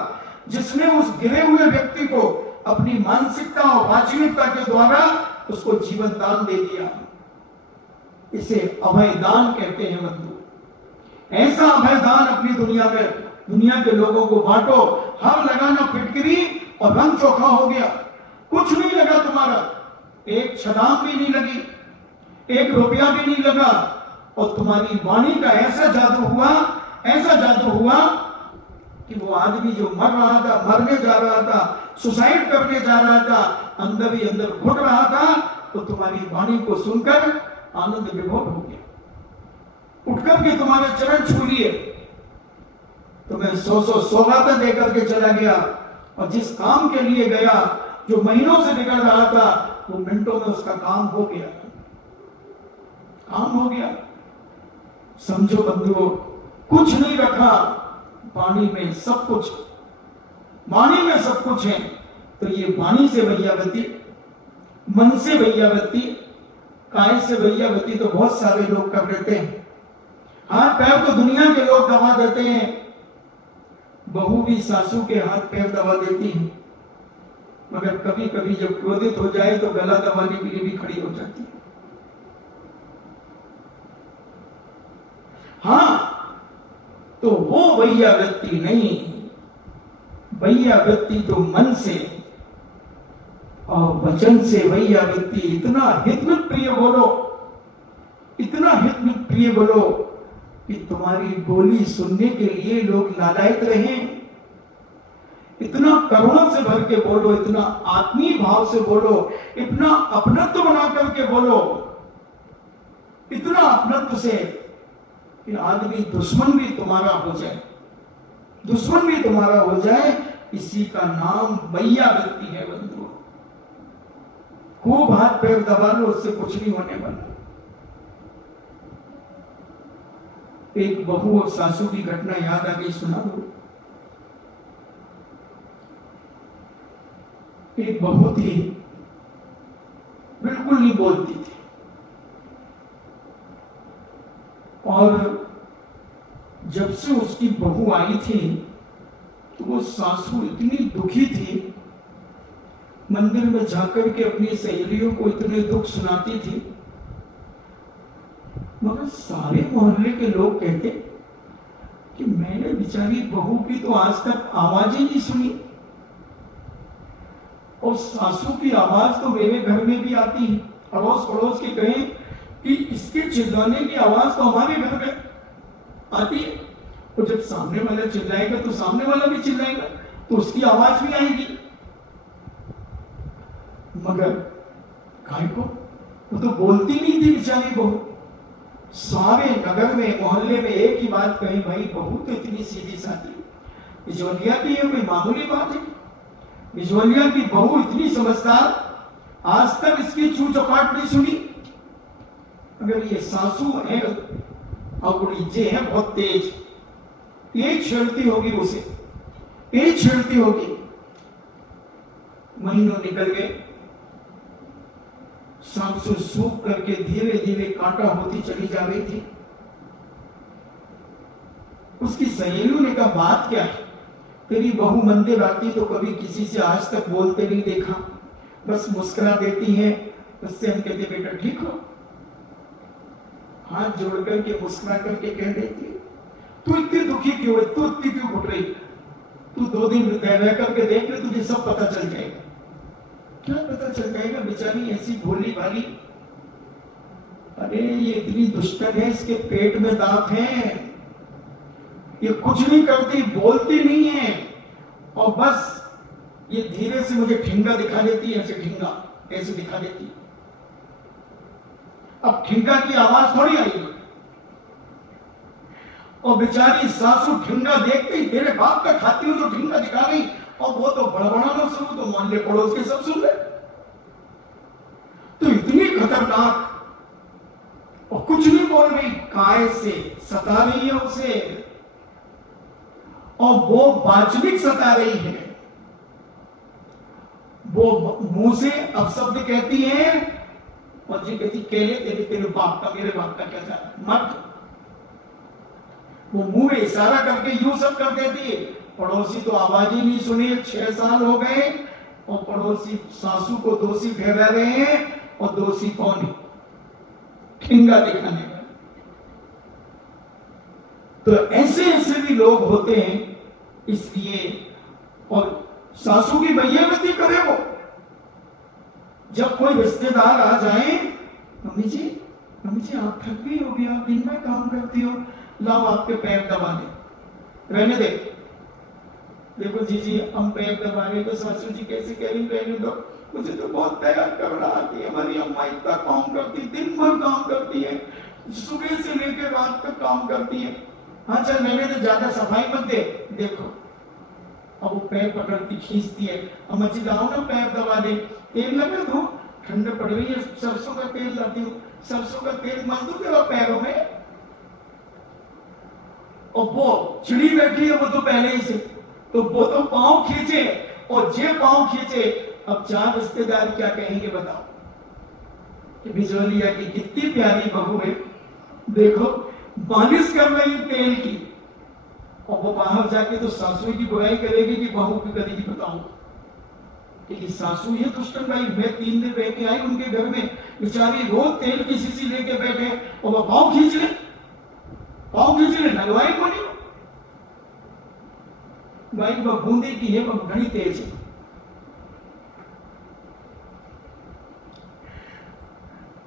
जिसने उस गिरे हुए व्यक्ति को अपनी मानसिकता और वाचिकता के द्वारा उसको जीवन दान दे दिया। इसे अभयदान कहते हैं बंधु। ऐसा अभयदान अपनी दुनिया में, दुनिया के लोगों को बांटो। हर लगाना फिटकरी और रंग चोखा हो गया, कुछ नहीं लगा तुम्हारा, एक छलांग भी नहीं लगी, एक रुपया भी नहीं लगा, और तुम्हारी वाणी का ऐसा जादू हुआ, ऐसा जादू हुआ कि वो आदमी जो मर रहा था, मरने जा रहा था, सुसाइड करने जा रहा था, अंदर ही अंदर घुट रहा था, तो तुम्हारी वाणी को सुनकर आनंद विभोर हो गया, उठकर के तुम्हारे चरण छू लिए, तुम्हें 100 सौगातें देकर के चला गया, और जिस काम के लिए गया, जो महीनों से बिगड़ रहा था, वो मिनटों में उसका काम हो गया, काम हो गया। समझो बंधुओं, कुछ नहीं रखा, वाणी में सब कुछ, वाणी में सब कुछ है। तो ये वाणी से भैयावती, मन से भैयावती, काय से भैयावती तो बहुत सारे लोग कर देते हैं। हाथ पैर तो दुनिया के लोग दबा देते हैं, बहू भी सासू के हाथ पैर दबा देती है, मगर कभी कभी जब क्रोधित हो जाए तो गला दबाने के लिए भी खड़ी हो जाती है। हां, तो वो भैयावती नहीं, भैयावती तो मन से और वचन से भैयावती। इतना हित में प्रिय बोलो, इतना हित में प्रिय बोलो कि तुम्हारी बोली सुनने के लिए लोग लालायित रहें। इतना करुणा से भर के बोलो, इतना आत्मीय भाव से बोलो, इतना अपनत्व बना करके बोलो, इतना अपनत्व से कि आदमी दुश्मन भी तुम्हारा हो जाए, दुश्मन भी तुम्हारा हो जाए। इसी का नाम भैयावती है बंधुओं। खूब हाथ पैर दबा लो, उससे कुछ नहीं होने वाला। एक बहू और सासू की घटना याद आ गई, सुना दो। एक बहू थी, बिल्कुल नहीं बोलती थी, और जब से उसकी बहू आई थी तो वो सासू इतनी दुखी थी, मंदिर में जाकर के अपनी सहेलियों को इतने दुख सुनाती थी, मगर सारे मोहल्ले के लोग कहते कि मैंने बेचारी बहू की तो आज तक आवाज ही नहीं सुनी, और सासू की आवाज तो मेरे घर में भी आती है, अड़ोस पड़ोस के कहें कि इसके चिल्लाने की आवाज तो हमारे घर में आती है, और जब सामने वाला चिल्लाएगा तो सामने वाला भी चिल्लाएगा, तो उसकी आवाज भी आएगी। मगर काय को, वो तो बोलती नहीं थी बेचारी बहू। सारे नगर में, मोहल्ले में एक ही बात कही, भाई बहू तो इतनी सीधी सादी, बिजोलिया की ये कोई मामूली बात है, बिजोलिया की बहू इतनी समझदार, आज तक इसकी चू चौपाट नहीं सुनी। अगर ये सासू है अवगुणी, जे है बहुत तेज, एक छेड़ती होगी उसे, एक छेड़ती होगी। महीनों निकल गए, सासू सूख करके धीरे धीरे कांटा होती चली जा रही थी। उसकी सहेलियों ने कहा, बात क्या है, तेरी बहू मंदिर आती तो कभी किसी से आज तक बोलते नहीं देखा, बस मुस्कुरा देती है। उससे हम कहते, बेटा ठीक हो, हाथ जोड़ करके मुस्कुरा करके कह देती, तू इतनी दुखी क्यों है, तू इतनी क्यों घुट रही, तू 2 दिन रह करके देख ले, तुझे सब पता चल जाएगा। क्या पता चल जाएगा, बेचारी ऐसी भोली भाली। अरे ये इतनी दुष्टन है, इसके पेट में दांत हैं, ये कुछ नहीं करती, बोलती नहीं है, और बस ये धीरे से मुझे ठिंगा दिखा देती है, ऐसे ठिंगा ऐसे दिखा देती है। अब ठिंगा की आवाज थोड़ी आई, और बेचारी सासू ठिंगा देखते ही तेरे बाप का खाती हूं तो ठिंगा दिखा रही, और वो तो बड़बड़ाना शुरू, तो मोहल्ले पड़ोस के सब सुन रहे। तो इतनी खतरनाक, और कुछ नहीं बोल रही, काय से सता रही है उसे, और वो वाचनिक सता रही है। वो मुंह से अपशब्द कहती है और जी कहती केले तेरे बाप का, मेरे बाप का क्या जाता मत। वो मुंह में इशारा करके यूं सब कर देती है। पड़ोसी तो आवाज ही नहीं सुनी, 6 साल हो गए, और पड़ोसी सासू को दोषी ठहरा रहे हैं, और दोषी कौन है? ठिंगा दिखाने का। तो ऐसे ऐसे भी लोग होते हैं, इसलिए। और सासू की भैयावती करे वो, जब कोई रिश्तेदार आ जाए, मम्मी जी आप थक गई होगी, आप दिन में काम करती हो, लाओ आपके पैर दबा दे, रहने दे। देखो जी हम पैर दबा रहे, तो सासू जी कैसे कह रही रहने दो, मुझे तो बहुत दया करना आती है, हमारी अम्मा इतना काम करती, दिन भर काम करती है, सुबह से लेकर रात तक काम करती है। हाँ चल रहने दे, ज्यादा सफाई मत दे। देखो अब वो पैर पकड़ती खींचती है, अम्मा जी लाओ ना पैर दबा दे, तेल लगा दो, ठंड पड़ रही है, सरसों का तेल लाती हूँ, सरसों का तेल मल दो तेरा पैरों में। और वो चिड़ी बैठी है, वो तो पहले ही से, तो वो तो पांव खींचे, और जे पांव खींचे, अब 4 रिश्तेदार क्या कहेंगे बताओ कि बिजोलिया की कितनी प्यारी बहू है, देखो मालिश कर रही तेल की। और वो बाहर जाके तो सासू की बुराई करेगी कि बहू की करेगी, बताओ कि सासू ये दुष्टन भाई, मैं 3 दिन रह के आई उनके घर में, बेचारी रोज तेल की शीशी लेके बैठे, और वो पांव खींच ले लगवाई को नहीं भाई, वह बूंदे की है, वह घनी तेज है।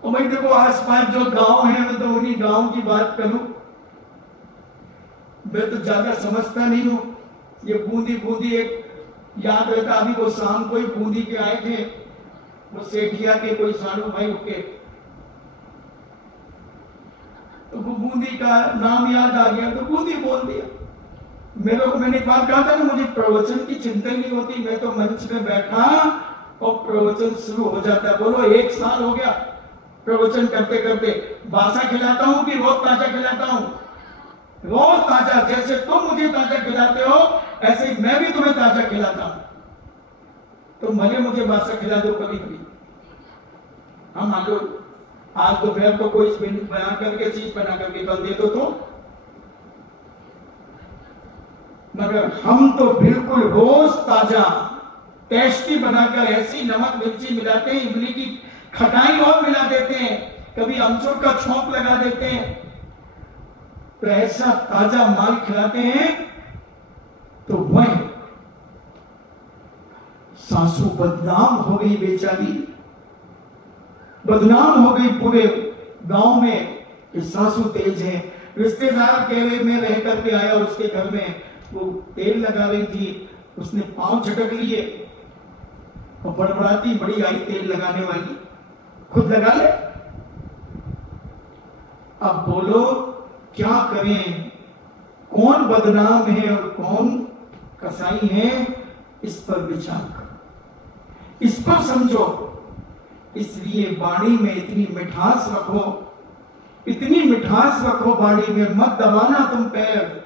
और भाई देखो आसपास जो गांव है, मैं तो उन्हीं गांव की बात करूं, मैं तो ज्यादा समझता नहीं हूं। ये बूंदी एक याद रहता, अभी वो शाम को ही बूंदी के आए थे, वो सेठिया के कोई साधु भाई के, तो वो बूंदी का नाम याद आ गया, तो बूंदी बोल दिया। मैंने एक बात कहा था ना, मुझे प्रवचन की चिंता नहीं होती, मैं तो मंच में बैठा और प्रवचन शुरू हो जाता है। बोलो 1 साल हो गया प्रवचन करते करते। बासा खिलाता हूं कि रोज ताजा खिलाता हूं? रोज ताजा, जैसे तुम मुझे ताजा खिलाते हो ऐसे ही मैं भी तुम्हें ताजा खिलाता हूं। तुम भले मुझे बासा खिला दो कभी कभी, हम आलू आज दोपहर को कोई बना करके चीज बना करके कल दे दो तो, मगर हम तो बिल्कुल रोज ताजा टेस्टी बनाकर ऐसी नमक मिर्ची मिलाते हैं, इमली की खटाई और मिला देते हैं, कभी अमचूर का छौंक लगा देते हैं, तो ऐसा ताजा माल खिलाते हैं। तो वह सासू बदनाम हो गई, बेचारी बदनाम हो गई पूरे गांव में कि सासू तेज है। रिश्तेदार कह रहे, मैं रह करके आया उसके घर में, वो तेल लगा रही थी, उसने पांव झटक लिए और बड़बड़ाती बड़ी आई तेल लगाने वाली, खुद लगा ले। अब बोलो क्या करें, कौन बदनाम है और कौन कसाई है, इस पर विचार करो, इस पर समझो। इसलिए वाणी में इतनी मिठास रखो, इतनी मिठास रखो वाणी में, मत दबाना तुम पैर,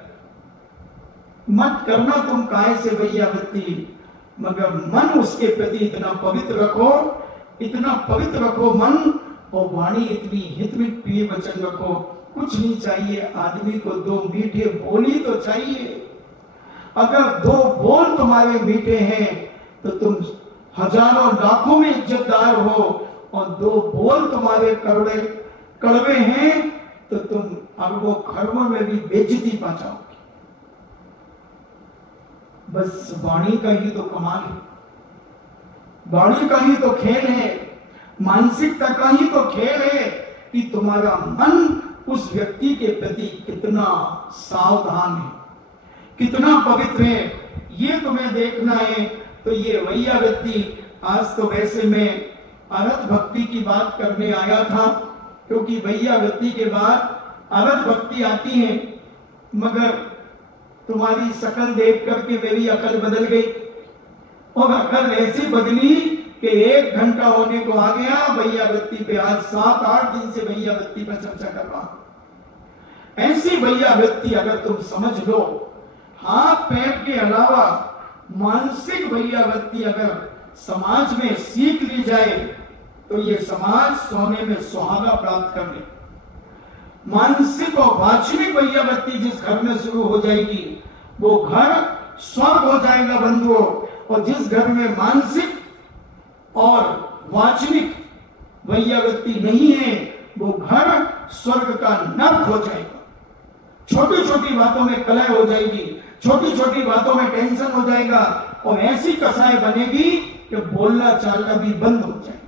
मत करना तुम काय से वैयावृत्ति, मगर मन उसके प्रति इतना पवित्र रखो, इतना पवित्र रखो मन, और वाणी इतनी हित में प्रिय वचन रखो। कुछ नहीं चाहिए आदमी को, 2 मीठे बोल ही तो चाहिए। अगर 2 बोल तुम्हारे मीठे हैं तो तुम हजारों लाखों में इज्जतदार हो, और 2 बोल तुम्हारे कड़वे हैं तो तुम अरबों खरबों में भी बेइज्जती पा जाओगे। बस वाणी का ही तो कमाल है, वाणी का ही तो खेल है, मानसिकता का ही तो खेल है कि तुम्हारा मन उस व्यक्ति के प्रति कितना सावधान है, कितना पवित्र है, ये तुम्हें देखना है। तो ये वैयावृत्ति, आज तो वैसे मैं अरथ भक्ति की बात करने आया था, क्योंकि वैयावृत्ति के बाद अरथ भक्ति आती है। मगर तुम्हारी शकल देख करके मेरी अकल बदल गई, और अकल ऐसी बदली कि 1 घंटा होने को आ गया भैया व्यक्ति पे। आज 7-8 दिन से भैया व्यक्ति पर चर्चा कर रहा हूं। ऐसी भैया व्यक्ति अगर तुम समझ लो, हाथ पैर के अलावा मानसिक भैया व्यक्ति अगर समाज में सीख ली जाए तो ये समाज सोने में सुहागा प्राप्त कर ले। मानसिक और वाचनिक भैया व्यक्ति जिस घर में शुरू हो जाएगी वो घर स्वर्ग हो जाएगा बंधुओं, और जिस घर में मानसिक और वाचनिक भैया व्यक्ति नहीं है वो घर स्वर्ग का नर्क हो जाएगा। छोटी छोटी बातों में कलह हो जाएगी, छोटी छोटी बातों में टेंशन हो जाएगा, और ऐसी कसाई बनेगी कि बोलना चालना भी बंद हो जाए।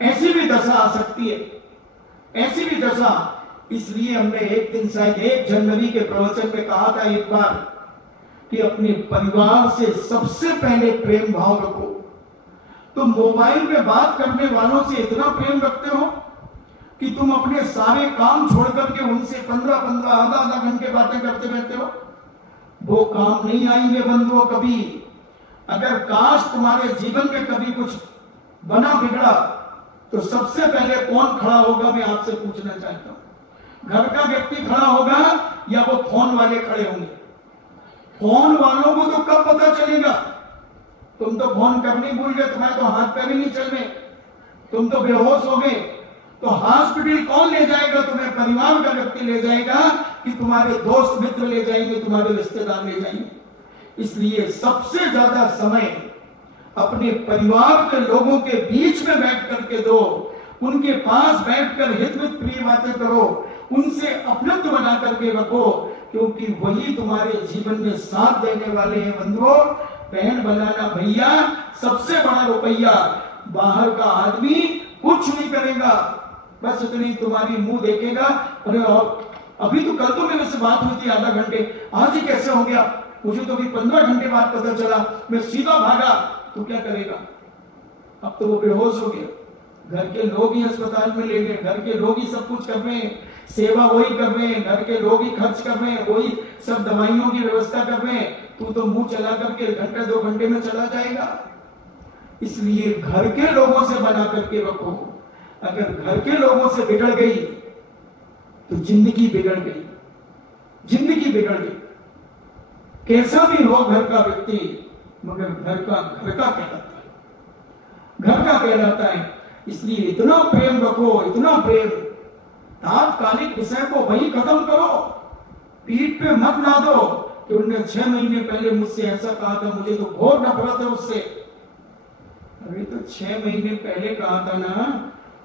ऐसी भी दशा आ सकती है, ऐसी भी दशा। इसलिए हमने एक दिन शायद 1 जनवरी के प्रवचन में कहा था एक बार कि अपने परिवार से सबसे पहले प्रेम भाव रखो। तो मोबाइल पे बात करने वालों से इतना प्रेम रखते हो कि तुम अपने सारे काम छोड़ करके उनसे 15-15 आधा घंटे बातें करते रहते हो। वो काम नहीं आएंगे बंधुओं कभी। अगर काश तुम्हारे जीवन में कभी कुछ बना बिगड़ा तो सबसे पहले कौन खड़ा होगा, मैं आपसे पूछना चाहता हूं। घर का व्यक्ति खड़ा होगा या वो फोन वाले खड़े होंगे? फोन वालों को तो कब पता चलेगा? तुम तो फोन करने भूल गए, तुम्हारे तो हाथ पैर ही नहीं चल रहे, तुम तो बेहोश हो गए। तो हॉस्पिटल कौन ले जाएगा तुम्हें? परिवार का व्यक्ति ले जाएगा कि तुम्हारे दोस्त मित्र ले जाएंगे, तुम्हारे रिश्तेदार ले जाएंगे? इसलिए सबसे ज्यादा समय अपने परिवार के लोगों के बीच में बैठ करके दो, उनके पास बैठकर हित मित प्रिय बातें करो, उनसे अपनत्व बना करके रखो, क्योंकि वही तुम्हारे जीवन में साथ देने वाले हैं बंधुओं। बहन बनाना भैया सबसे बड़ा रुपया। बाहर का आदमी कुछ नहीं करेगा, बस इतनी तुम्हारी मुंह देखेगा। अरे और अभी तो कल तो मेरे से बात हुई थी आधा घंटे, आज ही कैसे हो गया? मुझे तो अभी 15 घंटे बाद पता चला, मैं सीधा भागा। तो क्या करेगा? अब तो वो बेहोश हो गया। घर के लोग ही अस्पताल में ले गए, घर के लोग ही सब कुछ कर रहे हैं, सेवा वही कर रहे हैं, घर के लोग ही खर्च कर रहे हैं, वही सब दवाइयों की व्यवस्था कर रहे हैं। तू तो मुंह चला करके घंटे 2 घंटे में चला जाएगा। इसलिए घर के लोगों से बना करके रखो। अगर घर के लोगों से बिगड़ गई तो जिंदगी बिगड़ गई, जिंदगी बिगड़ गई। कैसा भी हो घर का व्यक्ति, मगर घर का कहलाता है, घर का कहलाता है। इसलिए इतना प्रेम रखो, इतना प्रेम। तात्कालिक विषय को वही खत्म करो, पीठ पे मत ला दो कि उन्होंने 6 महीने पहले मुझसे ऐसा कहा था, मुझे तो घोर नफरत है उससे। अभी तो 6 महीने पहले कहा था ना,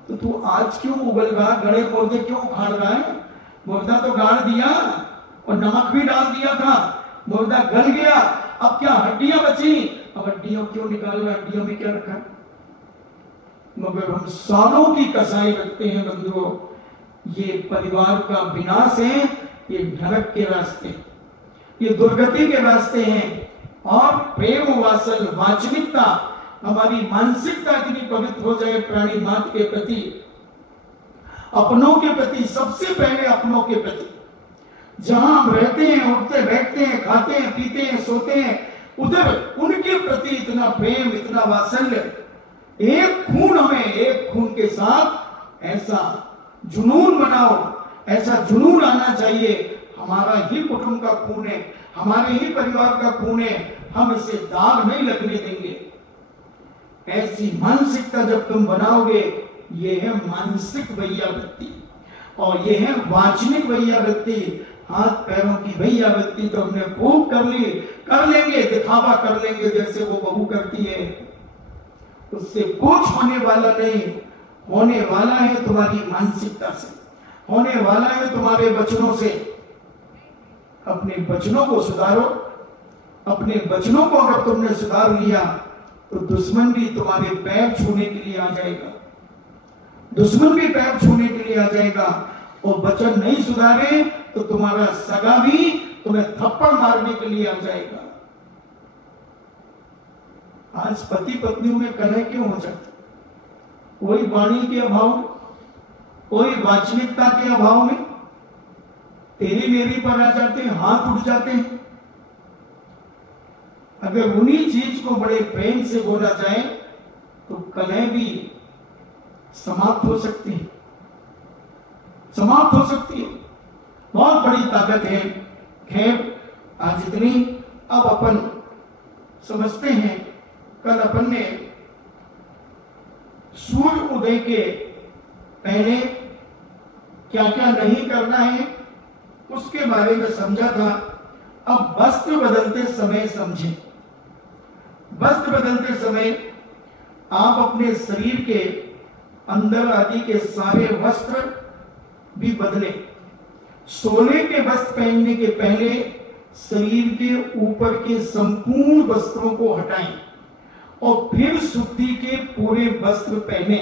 तो तू आज क्यों उगल रहा? गड़े पौधे क्यों उखाड़ रहा है? मुर्दा तो गाड़ दिया और नमक भी डाल दिया था, मुर्दा गल गया, अब क्या हड्डियां बची? अब हड्डियों क्यों निकाल रहा? हड्डियों में क्या रखा? मगर हम सालों की कसाई रखते हैं बंधुओं। ये परिवार का विनाश है, ये नरक के रास्ते, ये दुर्गति के रास्ते हैं। और प्रेम वात्सल वाचनिकता, हमारी मानसिकता इतनी पवित्र हो जाए प्राणी मात्र के प्रति, अपनों के प्रति, सबसे पहले अपनों के प्रति। जहां हम रहते हैं, उठते बैठते हैं, खाते हैं, पीते हैं, सोते हैं, उधर उनके प्रति इतना प्रेम, इतना वात्सल्य। एक खून, हमें एक खून के साथ ऐसा जुनून बनाओ, ऐसा जुनून आना चाहिए। हमारा ही कुटुंब का खून है, हमारे ही परिवार का खून है, हम इसे दाग नहीं लगने देंगे। ऐसी मानसिकता जब तुम बनाओगे, ये है मानसिक भैया व्यक्ति, और ये है वाचनिक भैया व्यक्ति। हाथ पैरों की भैया व्यक्ति तो हमने खूब कर ली, कर लेंगे, दिखावा कर लेंगे जैसे वो बहू करती है, उससे कुछ होने वाला नहीं। होने वाला है तुम्हारी मानसिकता से, होने वाला है तुम्हारे वचनों से। अपने वचनों को सुधारो। अपने वचनों को अगर तुमने सुधार लिया तो दुश्मन भी तुम्हारे पैर छूने के लिए आ जाएगा, दुश्मन भी पैर छूने के लिए आ जाएगा। और वचन नहीं सुधारे तो तुम्हारा सगा भी तुम्हें थप्पड़ मारने के लिए आ जाएगा। आज पति पत्नियों में कलह क्यों हो जाता? कोई वाणी के अभाव, कोई वाचनिकता के अभाव में। तेरी मेरी पर आ जाते हैं, हाथ उठ जाते हैं। अगर उन्हीं चीज को बड़े प्रेम से बोला जाए तो कलह भी समाप्त हो सकती है, समाप्त हो सकती है। बहुत बड़ी ताकत है। खैर, आज इतनी। अब अपन समझते हैं, कल अपन ने सूर्य उदय के पहले क्या क्या नहीं करना है उसके बारे में समझा था। अब वस्त्र बदलते समय समझें। वस्त्र बदलते समय आप अपने शरीर के अंदर आदि के सारे वस्त्र भी बदलें। सोने के वस्त्र पहनने के पहले शरीर के ऊपर के संपूर्ण वस्त्रों को हटाएं और फिर शुद्धि के पूरे वस्त्र पहने।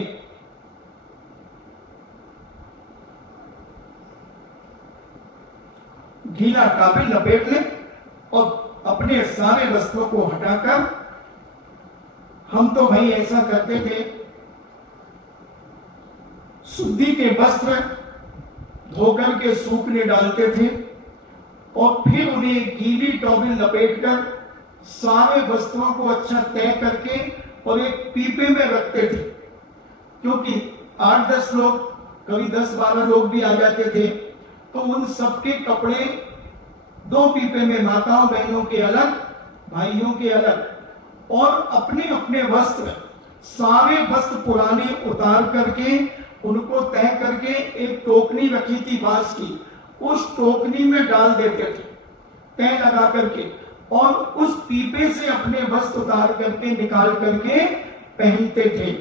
गीला काबिल लपेट लें और अपने सारे वस्त्रों को हटाकर, हम तो भाई ऐसा करते थे, शुद्धि के वस्त्र धोकर के सूखने डालते थे और फिर उन्हें गीली टॉवल लपेटकर सारे वस्त्रों को अच्छा तय करके और एक पीपे में रखते थे। क्योंकि 8-10 लोग, कभी 10-12 लोग भी आ जाते थे, तो उन सबके कपड़े 2 पीपे में, माताओं बहनों के अलग, भाइयों के अलग, और अपने अपने वस्त्र, सारे वस्त्र पुराने उतार करके उनको तय करके एक टोकनी रखी थी बांस की, उस टोकनी में डाल देते थे तय लगा करके, और उस पीपे से अपने वस्त्र उतार करके निकाल करके पहनते थे।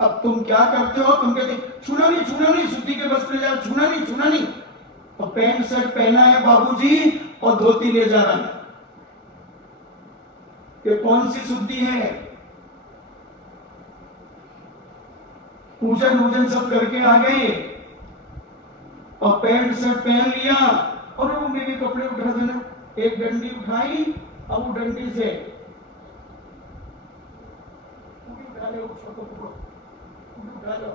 अब तुम क्या करते हो? तुम कहते छूना नहीं, छूना नहीं, शुद्धि के वस्त्र ले, छूना नहीं, छूना नहीं, और पैंट शर्ट पहना है बाबूजी और धोती ले जा रहा है। ये कौन सी शुद्धि है? पूजन वूजन सब करके आ गए और पैंट शर्ट पहन लिया, और वो मेरे कपड़े उठा देना, एक डंडी उठाई, अब वो डंडी से उठा लो, उठा लो,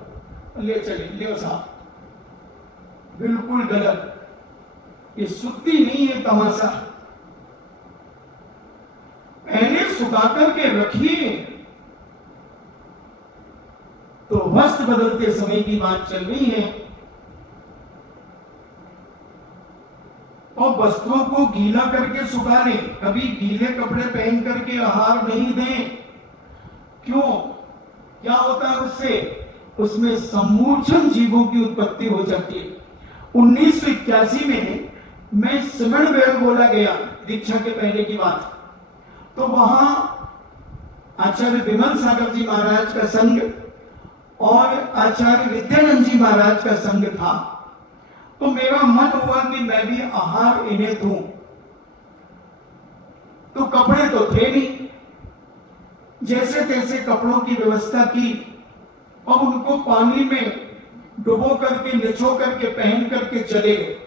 ले चले, ले साहब। बिल्कुल गलत। ये शुद्धि नहीं है, तमाशा। पहले सुखा करके रखिए। तो वस्त्र बदलते समय की बात चल रही है, और वस्त्रों को गीला करके सुखा लें। कभी गीले कपड़े पहन करके आहार नहीं दें। क्यों? क्या होता है उससे? उसमें समूर्छन जीवों की उत्पत्ति हो जाती है। 1981 में मैं सिमरवेल बोला गया, दीक्षा के पहले की बात। तो वहां आचार्य विमल सागर जी महाराज का संघ और आचार्य विद्यानंद जी महाराज का संघ था। तो मेरा मन हुआ कि मैं भी आहार इन्हें दूं। तो कपड़े तो थे नहीं, जैसे तैसे कपड़ों की व्यवस्था की और उनको पानी में डुबो करके, निचो करके, पहन करके चले गए।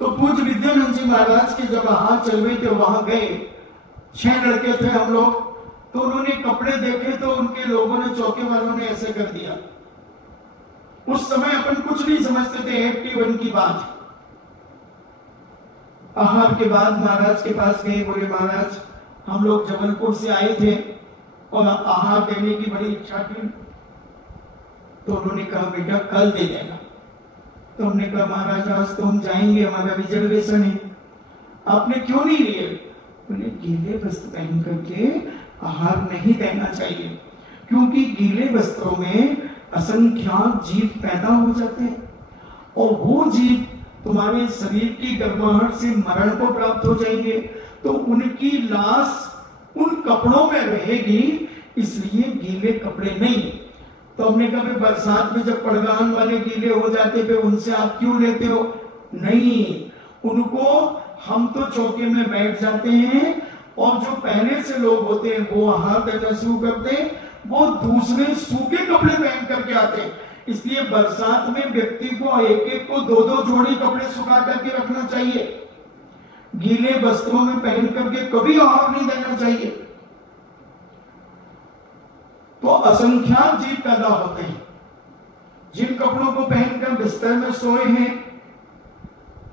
तो पूज्य विद्यानंद जी महाराज के जब आहार चल रहे थे, वहां गए, 6 लड़के थे हम लोग। तो उन्होंने कपड़े देखे तो उनके लोगों ने, चौके वालों ने ऐसे कर दिया। उस समय अपन कुछ नहीं समझते थे, 81 की बात। आहार के बाद महाराज के पास गए, बोले महाराज हम लोग जबलपुर से आए थे और आहार देने की बड़ी इच्छा थी। तो उन्होंने कहा बेटा कल दे देना। तो हमने कहा महाराज आज तो हम जाएंगे, हमारा रिजर्वेशन है। आपने क्यों नहीं लिए? बोले गीले वस्त्र पहन करके आहार नहीं देना चाहिए, क्योंकि गीले वस्त्रों में असंख्यात जीव पैदा हो जाते हैं और वो जीव तुम्हारे शरीर की गर्माहट से मरण को प्राप्त हो जाएंगे। तो उनकी लाश उन कपड़ों में रहेगी, इसलिए गीले कपड़े नहीं। तो हमने कहा बरसात में जब पड़गान वाले गीले हो जाते थे, उनसे आप क्यों लेते हो? नहीं, उनको हम तो चौके में बैठ जाते हैं और जो पहले से लोग होते हैं वो आहार देना शुरू करते हैं, वो दूसरे सूखे कपड़े पहन करके आते हैं। इसलिए बरसात में व्यक्ति को एक एक को 2-2 जोड़ी कपड़े सुखा करके रखना चाहिए। गीले वस्त्रों में पहन करके कभी आहार नहीं देना चाहिए। तो असंख्यात जीव पैदा होते हैं। जिन कपड़ों को पहनकर बिस्तर में सोए हैं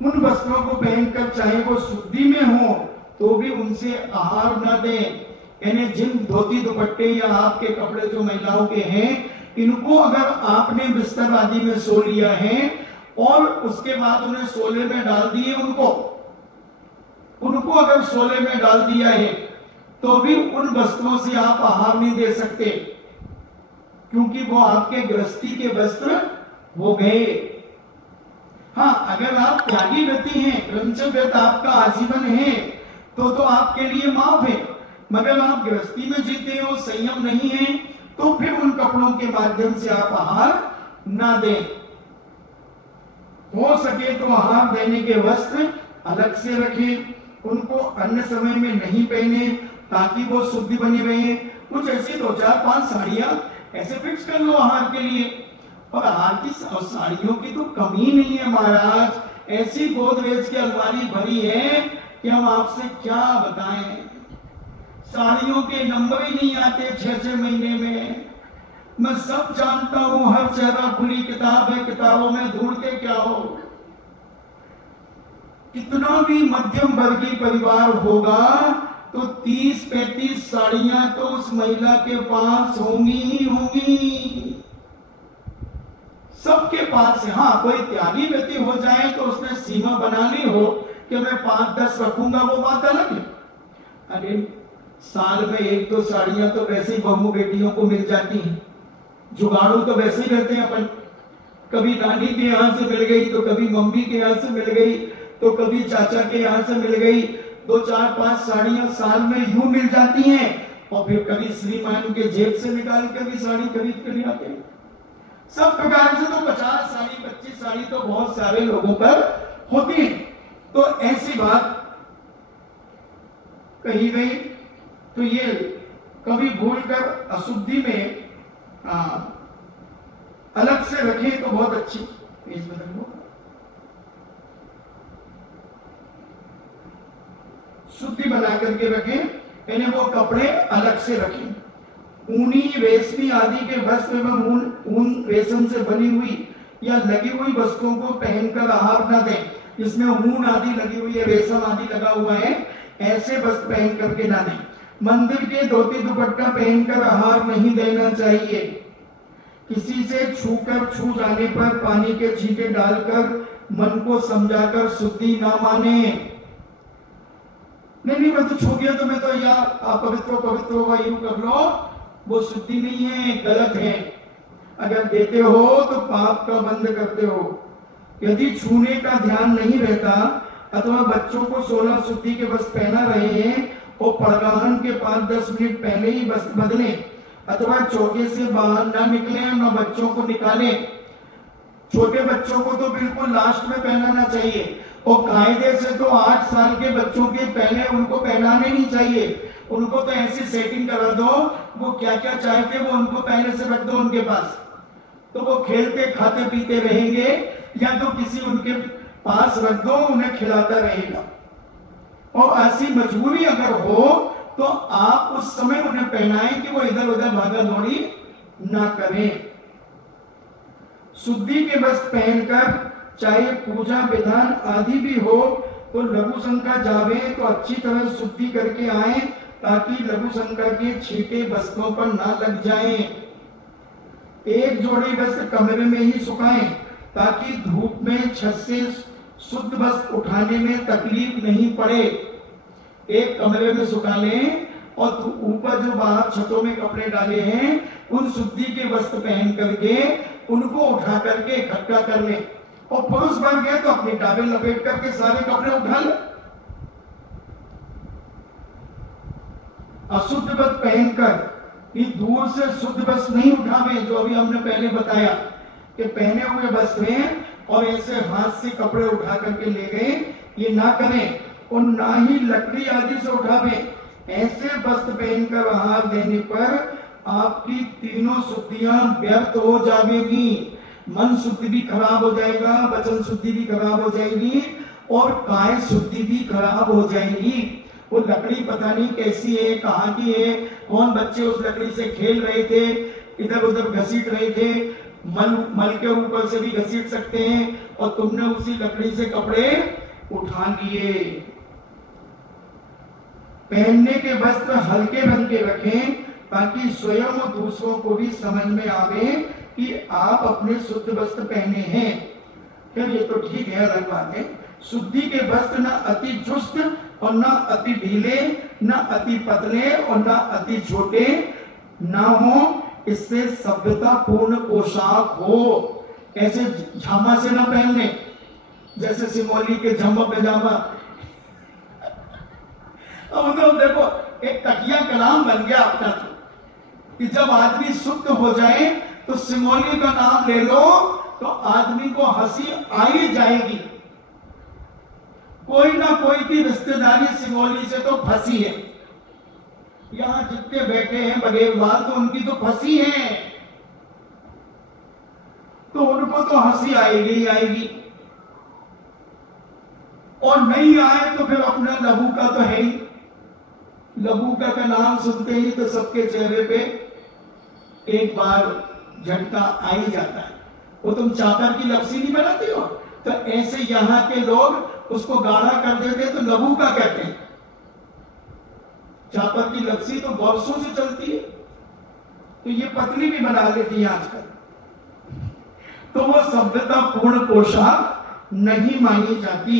उन वस्त्रों को पहनकर चाहे वो शुद्धि में हो तो भी उनसे आहार न दें। यानी जिन धोती दुपट्टे या आपके कपड़े जो महिलाओं के हैं, इनको अगर आपने बिस्तर आदि में सो लिया है और उसके बाद उन्हें सोले में डाल दिए, उनको अगर सोले में डाल दिया है तो भी उन वस्त्रों से आप आहार नहीं दे सकते, क्योंकि वो आपके गृहस्थी के वस्त्र हो गए। हाँ, अगर आप त्यागी व्यक्ति हैं, ब्रह्मचर्य आपका आजीवन है तो आपके लिए माफ है, मगर आप गृहस्थी में जीते हो, संयम नहीं है, तो फिर उन कपड़ों के माध्यम से आप आहार ना दें। हो सके तो आहार देने के वस्त्र अलग से रखें, उनको अन्य समय में नहीं पहने ताकि वो शुद्धि बनी रहे। कुछ ऐसी 2-4-5 साड़ियां ऐसे फिक्स कर लो आहार के लिए, और आहार की साड़ियों की तो कमी नहीं है महाराज। ऐसी गोदरेज की अलमारी भरी है कि हम आपसे क्या बताएं। साड़ियों के नंबर ही नहीं आते 6-6 महीने में। मैं सब जानता हूं, हर चेहरा खुली किताब है, किताबों में ढूंढते क्या हो। कितना भी मध्यम वर्गीय परिवार होगा तो 30-35 साड़ियां तो उस महिला के पास होंगी ही होंगी, सबके पास है। हाँ, कोई त्यागी व्यक्ति हो जाए तो उसने सीमा बना ली हो कि मैं 5-10 रखूंगा, वो बात अलग है। अरे साल में 1-2 साड़ियां तो वैसे ही बहू बेटियों को मिल जाती हैं, जुगाड़ू तो वैसे ही रहते हैं अपन। कभी नानी के यहां से मिल गई तो कभी मम्मी के यहां से मिल गई तो कभी चाचा के यहां से मिल गई। 2-4-5 साड़ियां साल में यूं मिल जाती हैं, और फिर कभी श्रीमान के जेब से निकाल कर भी साड़ी खरीद कर ले आते हैं। सब प्रकार से तो 50 साड़ी 25 साड़ी तो बहुत सारे लोगों पर होती है। तो ऐसी बात कही गई तो ये कभी भूलकर अशुद्धि में अलग से रखें तो बहुत अच्छी। पेज बदल लो। शुद्धि बना करके रखें, यानी वो कपड़े अलग से रखें। ऊनी रेशमी आदि के वस्त्र एवं ऊन रेशम से बनी हुई या लगी हुई वस्तुओं को पहनकर आहार न दें। जिसमें ऊन आदि लगी हुई है, रेशम आदि लगा हुआ है, ऐसे वस्त्र पहन करके ना दें। मंदिर के धोती दुपट्टा पहनकर आहार नहीं देना चाहिए। किसी से छू जाने पर पानी के छींटे डालकर मन को समझाकर शुद्धि ना माने। नहीं मैं तो छू गया तो मैं तो यार आप पवित्र होगा यूं कर लो, वो शुद्धि नहीं है, गलत है। अगर देते हो तो पाप का बंद करते हो। यदि छूने का ध्यान नहीं रहता अथवा बच्चों को 16 शुद्धि के वस्त्र पहना रहे हैं और पड़गाहन के 5-10 मिनट पहले ही वस्त्र बदले अथवा चौके से बाहर ना निकले न बच्चों को निकाले। छोटे बच्चों को तो बिल्कुल लास्ट में पहनाना चाहिए, और कायदे से तो 8 साल के बच्चों के पहले उनको पहनाने नहीं चाहिए। उनको तो ऐसी सेटिंग करा दो, वो क्या क्या चाहते वो उनको पहले से रख दो उनके पास, तो वो खेलते खाते पीते रहेंगे, या तो किसी उनके पास रख दो, उन्हें खिलाता रहेगा। और ऐसी मजबूरी अगर हो तो आप उस समय उन्हें पहनाएं कि वो इधर उधर भागा दौड़ी ना करें। शुद्धि के वस्त्र पहनकर चाहे पूजा विधान आदि भी हो तो लघु शंका जावे तो अच्छी तरह शुद्धि करके आए, ताकि लघु शंका के छींटे वस्त्रों पर ना लग जाएं। एक जोड़ी वस्त्र कमरे में ही सुखाएं, ताकि धूप में छत से शुद्ध वस्त्र उठाने में तकलीफ नहीं पड़े। एक कमरे में सुखा लें और ऊपर जो बाहर छतों में कपड़े डाले हैं उन शुद्धि के वस्त्र पहन करके उनको उठा करके इकट्ठा कर लें। और पुरुष बन गए तो अपनी टावेल लपेट करके सारे कपड़े उठा लें। अशुद्ध वस्त्र पहनकर दूर से शुद्ध वस्त्र नहीं उठावे, जो अभी हमने पहले बताया कि पहने हुए वस्त्र हैं और ऐसे हाथ से कपड़े उठा करके ले गए, ये ना करें। और ना ही लकड़ी आदि से उठावे। ऐसे वस्त्र पहनकर आहार देने पर आपकी तीनों शुद्धियां व्यर्थ हो जाएगी। मन शुद्धि भी खराब हो जाएगा, वचन शुद्धि भी खराब हो जाएगी और काय शुद्धि भी खराब हो जाएगी। वो लकड़ी पता नहीं कैसी है, कहाँ की है, कौन बच्चे उस लकड़ी से खेल रहे थे, इधर उधर घसीट रहे थे, मल के ऊपर से भी घसीट सकते हैं, और तुमने उसी लकड़ी से कपड़े उठा लिए। पहनने के वस्त्र हल्के रंग के रखें ताकि स्वयं और दूसरों को भी समझ में आवे कि आप अपने शुद्ध वस्त्र पहने हैं। फिर ये तो ठीक है, अलग बात है। शुद्धि के वस्त्र न अति चुस्त और न अति ढीले, न अति पतले और न अति छोटे न हो, इससे सभ्यता पूर्ण पोशाक हो। ऐसे झामा से न पहनने, जैसे सिमोली के जम्बा पैजामा। अब तो देखो एक तकिया कलाम बन गया अपना कि जब आदमी शुद्ध हो जाए तो सिमोली का नाम ले लो तो आदमी को हंसी आ ही जाएगी। कोई ना कोई की रिश्तेदारी सिमोली से तो फंसी है। यहां जितने बैठे हैं बघेलवाल तो उनकी तो फंसी है, तो उनको तो हंसी आएगी ही आएगी। और नहीं आए तो फिर अपना लबू का तो है ही। लबू का नाम सुनते ही तो सबके चेहरे पे एक बार झटका आ ही जाता है। वो तुम चादर की लपसी नहीं बनाते हो, तो ऐसे यहाँ के लोग उसको गाढ़ा कर देते तो लबू का कहते हैं। चादर की लपसी तो वर्षों से चलती है, तो ये पतली भी बना लेती है आजकल। तो वो सभ्यता पूर्ण पोशाक नहीं मानी जाती।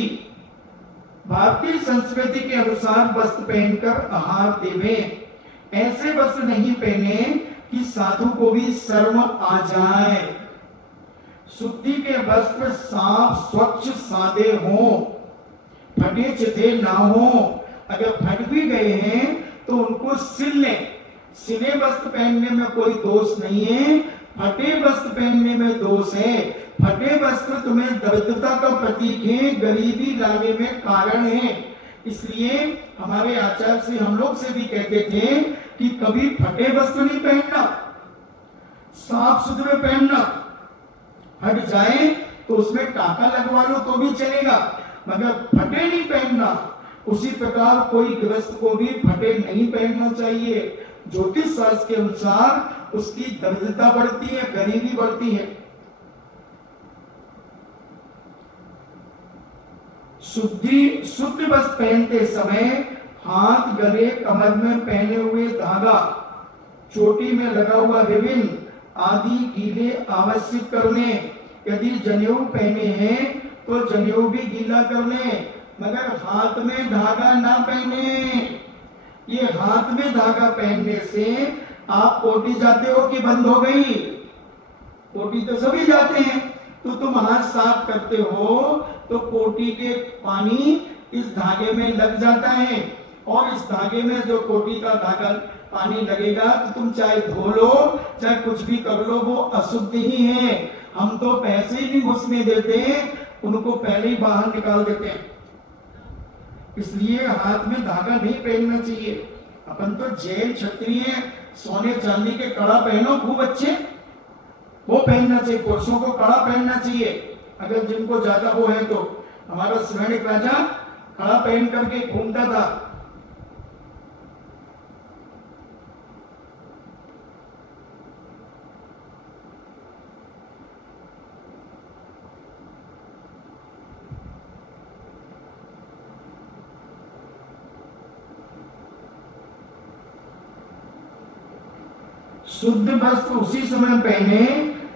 भारतीय संस्कृति के अनुसार वस्त्र पहनकर आहार देवें। ऐसे वस्त्र नहीं पहने कि साधु को भी शर्म आ जाए। शुद्धि के वस्त्र साफ स्वच्छ सादे हों, फटे चिथे ना हो। अगर फट भी गए हैं तो उनको सिल लें। सिले वस्त्र पहनने में कोई दोष नहीं है, फटे वस्त्र पहनने में दोष है। फटे वस्त्र तुम्हें दरिद्रता का प्रतीक है, गरीबी लाने में कारण है। इसलिए हमारे आचार्य से हम लोग से भी कहते थे कि कभी फटे वस्त्र नहीं पहनना, साफ सुथरे पहनना। हट जाए तो उसमें टाका लगवा लो तो भी चलेगा, मगर फटे नहीं पहनना। उसी प्रकार कोई गृहस्थ को भी फटे नहीं पहनना चाहिए। ज्योतिष शास्त्र के अनुसार उसकी दरिद्रता बढ़ती है, गरीबी बढ़ती है। शुद्ध वस्त्र पहनते समय हाथ, गले, कमर में पहने हुए धागा, चोटी में लगा हुआ रिबन आदि गीले आवश्यक कर लें। यदि जनेऊ पहने हैं तो जनेऊ भी गीला कर लें, मगर हाथ में धागा ना पहने। ये हाथ में धागा पहनने से आप कोटी जाते हो कि बंद हो गई? कोटी तो सभी जाते हैं। तो तुम हाथ साफ करते हो तो कोटी के पानी इस धागे में लग जाता है, और इस धागे में जो कोटी का धागा पानी लगेगा तो तुम चाहे धो लो चाहे कुछ भी कर लो, वो अशुद्ध ही है। हम तो पैसे ही नहीं घुसने देते, उनको पहले ही बाहर निकाल देते हैं। इसलिए हाथ में धागा नहीं पहनना चाहिए। अपन तो जैन क्षत्रिय सोने चांदी के कड़ा पहनो खूब अच्छे, वो पहनना चाहिए। पुरुषों को कड़ा पहनना चाहिए अगर जिनको ज्यादा वो है तो। हमारा स्वर्णिक राजा कड़ा पहन करके घूमता था। शुद्ध वस्त्र उसी समय पहने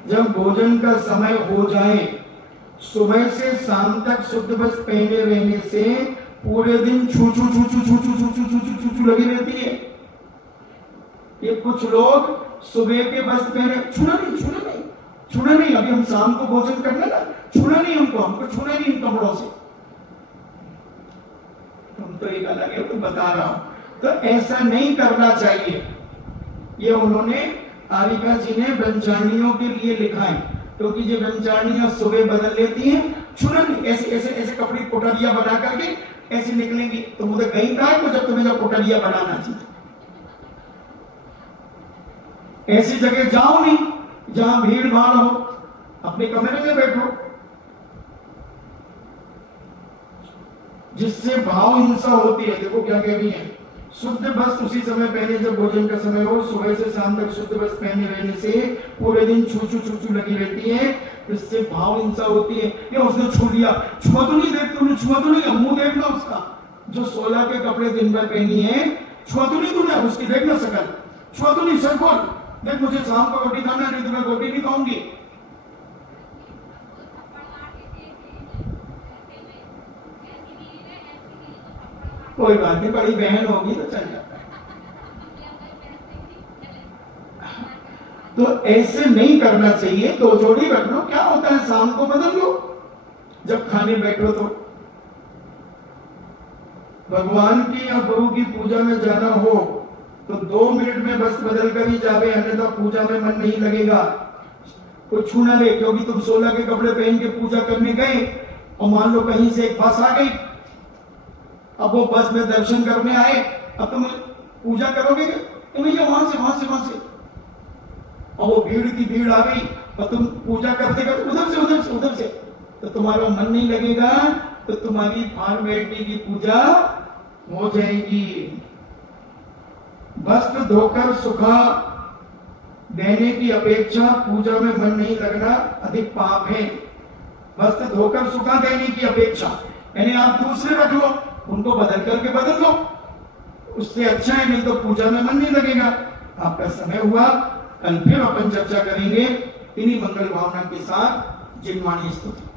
जब भोजन का समय हो जाए। सुबह से शाम तक शुद्ध वस्त्र पहने रहने से पूरे दिन छू छू छू छू छू छू छू छू छू छू छू लगी रहती है। ये कुछ लोग सुबह के वस्त्र पहने, छूना नहीं छूना नहीं छूना नहीं, अभी हम शाम को भोजन करना ना, छूना नहीं हमको छूना नहीं इन कपड़ों से। तुम तो एक अलग है, तुम बता रहा हूं। तो ऐसा नहीं करना चाहिए। ये उन्होंने आरिका जी ने ब्रह्मचारिणियों के लिए लिखा है, क्योंकि ये ब्रह्मचारिणियां सुबह बदल लेती हैं, छुना नहीं, ऐसे ऐसे ऐसे कपड़े कोटरिया बना करके ऐसे निकलेंगी। तो मुझे कहीं कहा है जब तुम्हें जब कोटरिया बनाना चाहिए, ऐसी जगह जाओ नहीं जहां भीड़ भाड़ हो, अपने कमरे में बैठो। जिससे भाव हिंसा होती है। देखो क्या कह रही है, शुद्ध वस्त्र उसी समय पहने जब भोजन का समय हो। सुबह से शाम तक शुद्ध वस्त्र पहने रहने से पूरे दिन छू लगी रहती है, इससे भाव हिंसा होती है। ये उसने छू लिया, छुआ तो नहीं, देख तूने छुआ तो नहीं, मुंह देखना उसका। जो 16 के कपड़े दिन भर पहनी है, छुआ तो नहीं तूने उसकी, देखना शकल, छुआ तो नहीं, सर खोल, देख मुझे शाम को रोटी खाना, नहीं तो मैं रोटी नहीं खाऊंगी। कोई बात नहीं, बड़ी बहन होगी तो चल जाता है। तो ऐसे नहीं करना चाहिए, 2 जोड़ी रख लो, क्या होता है, शाम को बदल लो जब खाने बैठो। तो भगवान की या गुरु की पूजा में जाना हो तो 2 मिनट में वस्त्र बदल कर ही जावे, अन्यथा पूजा में मन नहीं लगेगा। कुछ छू ना ले, क्योंकि तुम 16 के कपड़े पहन के पूजा करने गए और मान लो कहीं से एक बस आ गई, अब वो बस में दर्शन करने आए, अब तुम पूजा करोगे तो भैया वहां से और वो भीड़ की भीड़ आ गई और तुम पूजा करते करते उधर से, तो तुम्हारा मन नहीं लगेगा, तो तुम्हारी फॉर्मेलिटी की पूजा हो जाएगी। वस्त्र धोकर सुखा देने की अपेक्षा पूजा में मन नहीं लगना अधिक पाप है। वस्त्र धोकर सुखा देने की अपेक्षा, यानी आप दूसरे रख लो, उनको बदल करके बदल लो, उससे अच्छा है, नहीं तो पूजा में मन नहीं लगेगा। आपका समय हुआ, कल फिर अपन चर्चा करेंगे इन्हीं मंगल भावना के साथ। जिनवाणी स्तुति।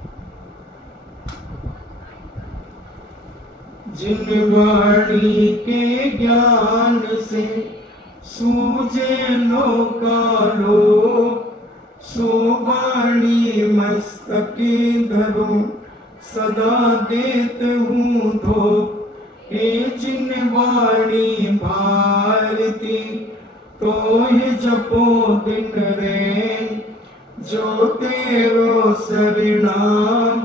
जिनवाणी के ज्ञान से सूझे लोकालो, सुवाणी मस्तके धरो, सदा देत हूँ धो। हे जिनवाणी भारती, तो ही जपो दिन रैन, जो तेरो सरना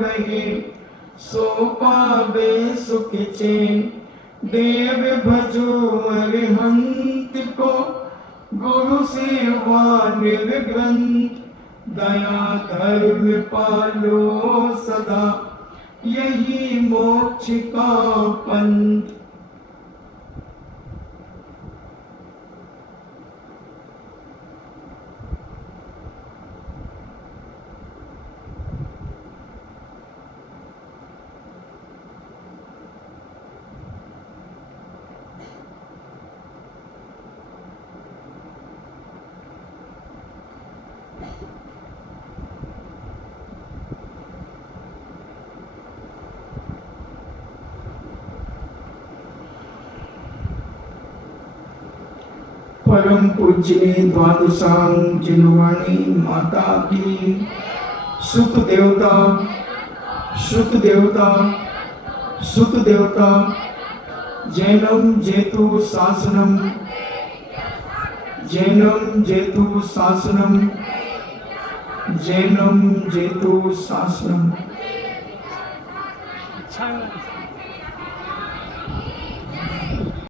गए, सो पावे सुख चैन। देव भजो अरिहंत को, गुरु सेवा निर्ग्रंथ, दया धर्म पालो सदा, यही मोक्ष का पंथ। परम पूज्य द्वादशांग जिनवाणी माता की, सुत देवता सुत देवता सुत देवता, जैनम जेतु शासनम, जैनम जेतु शासनम, जैनम जेतु शासनम।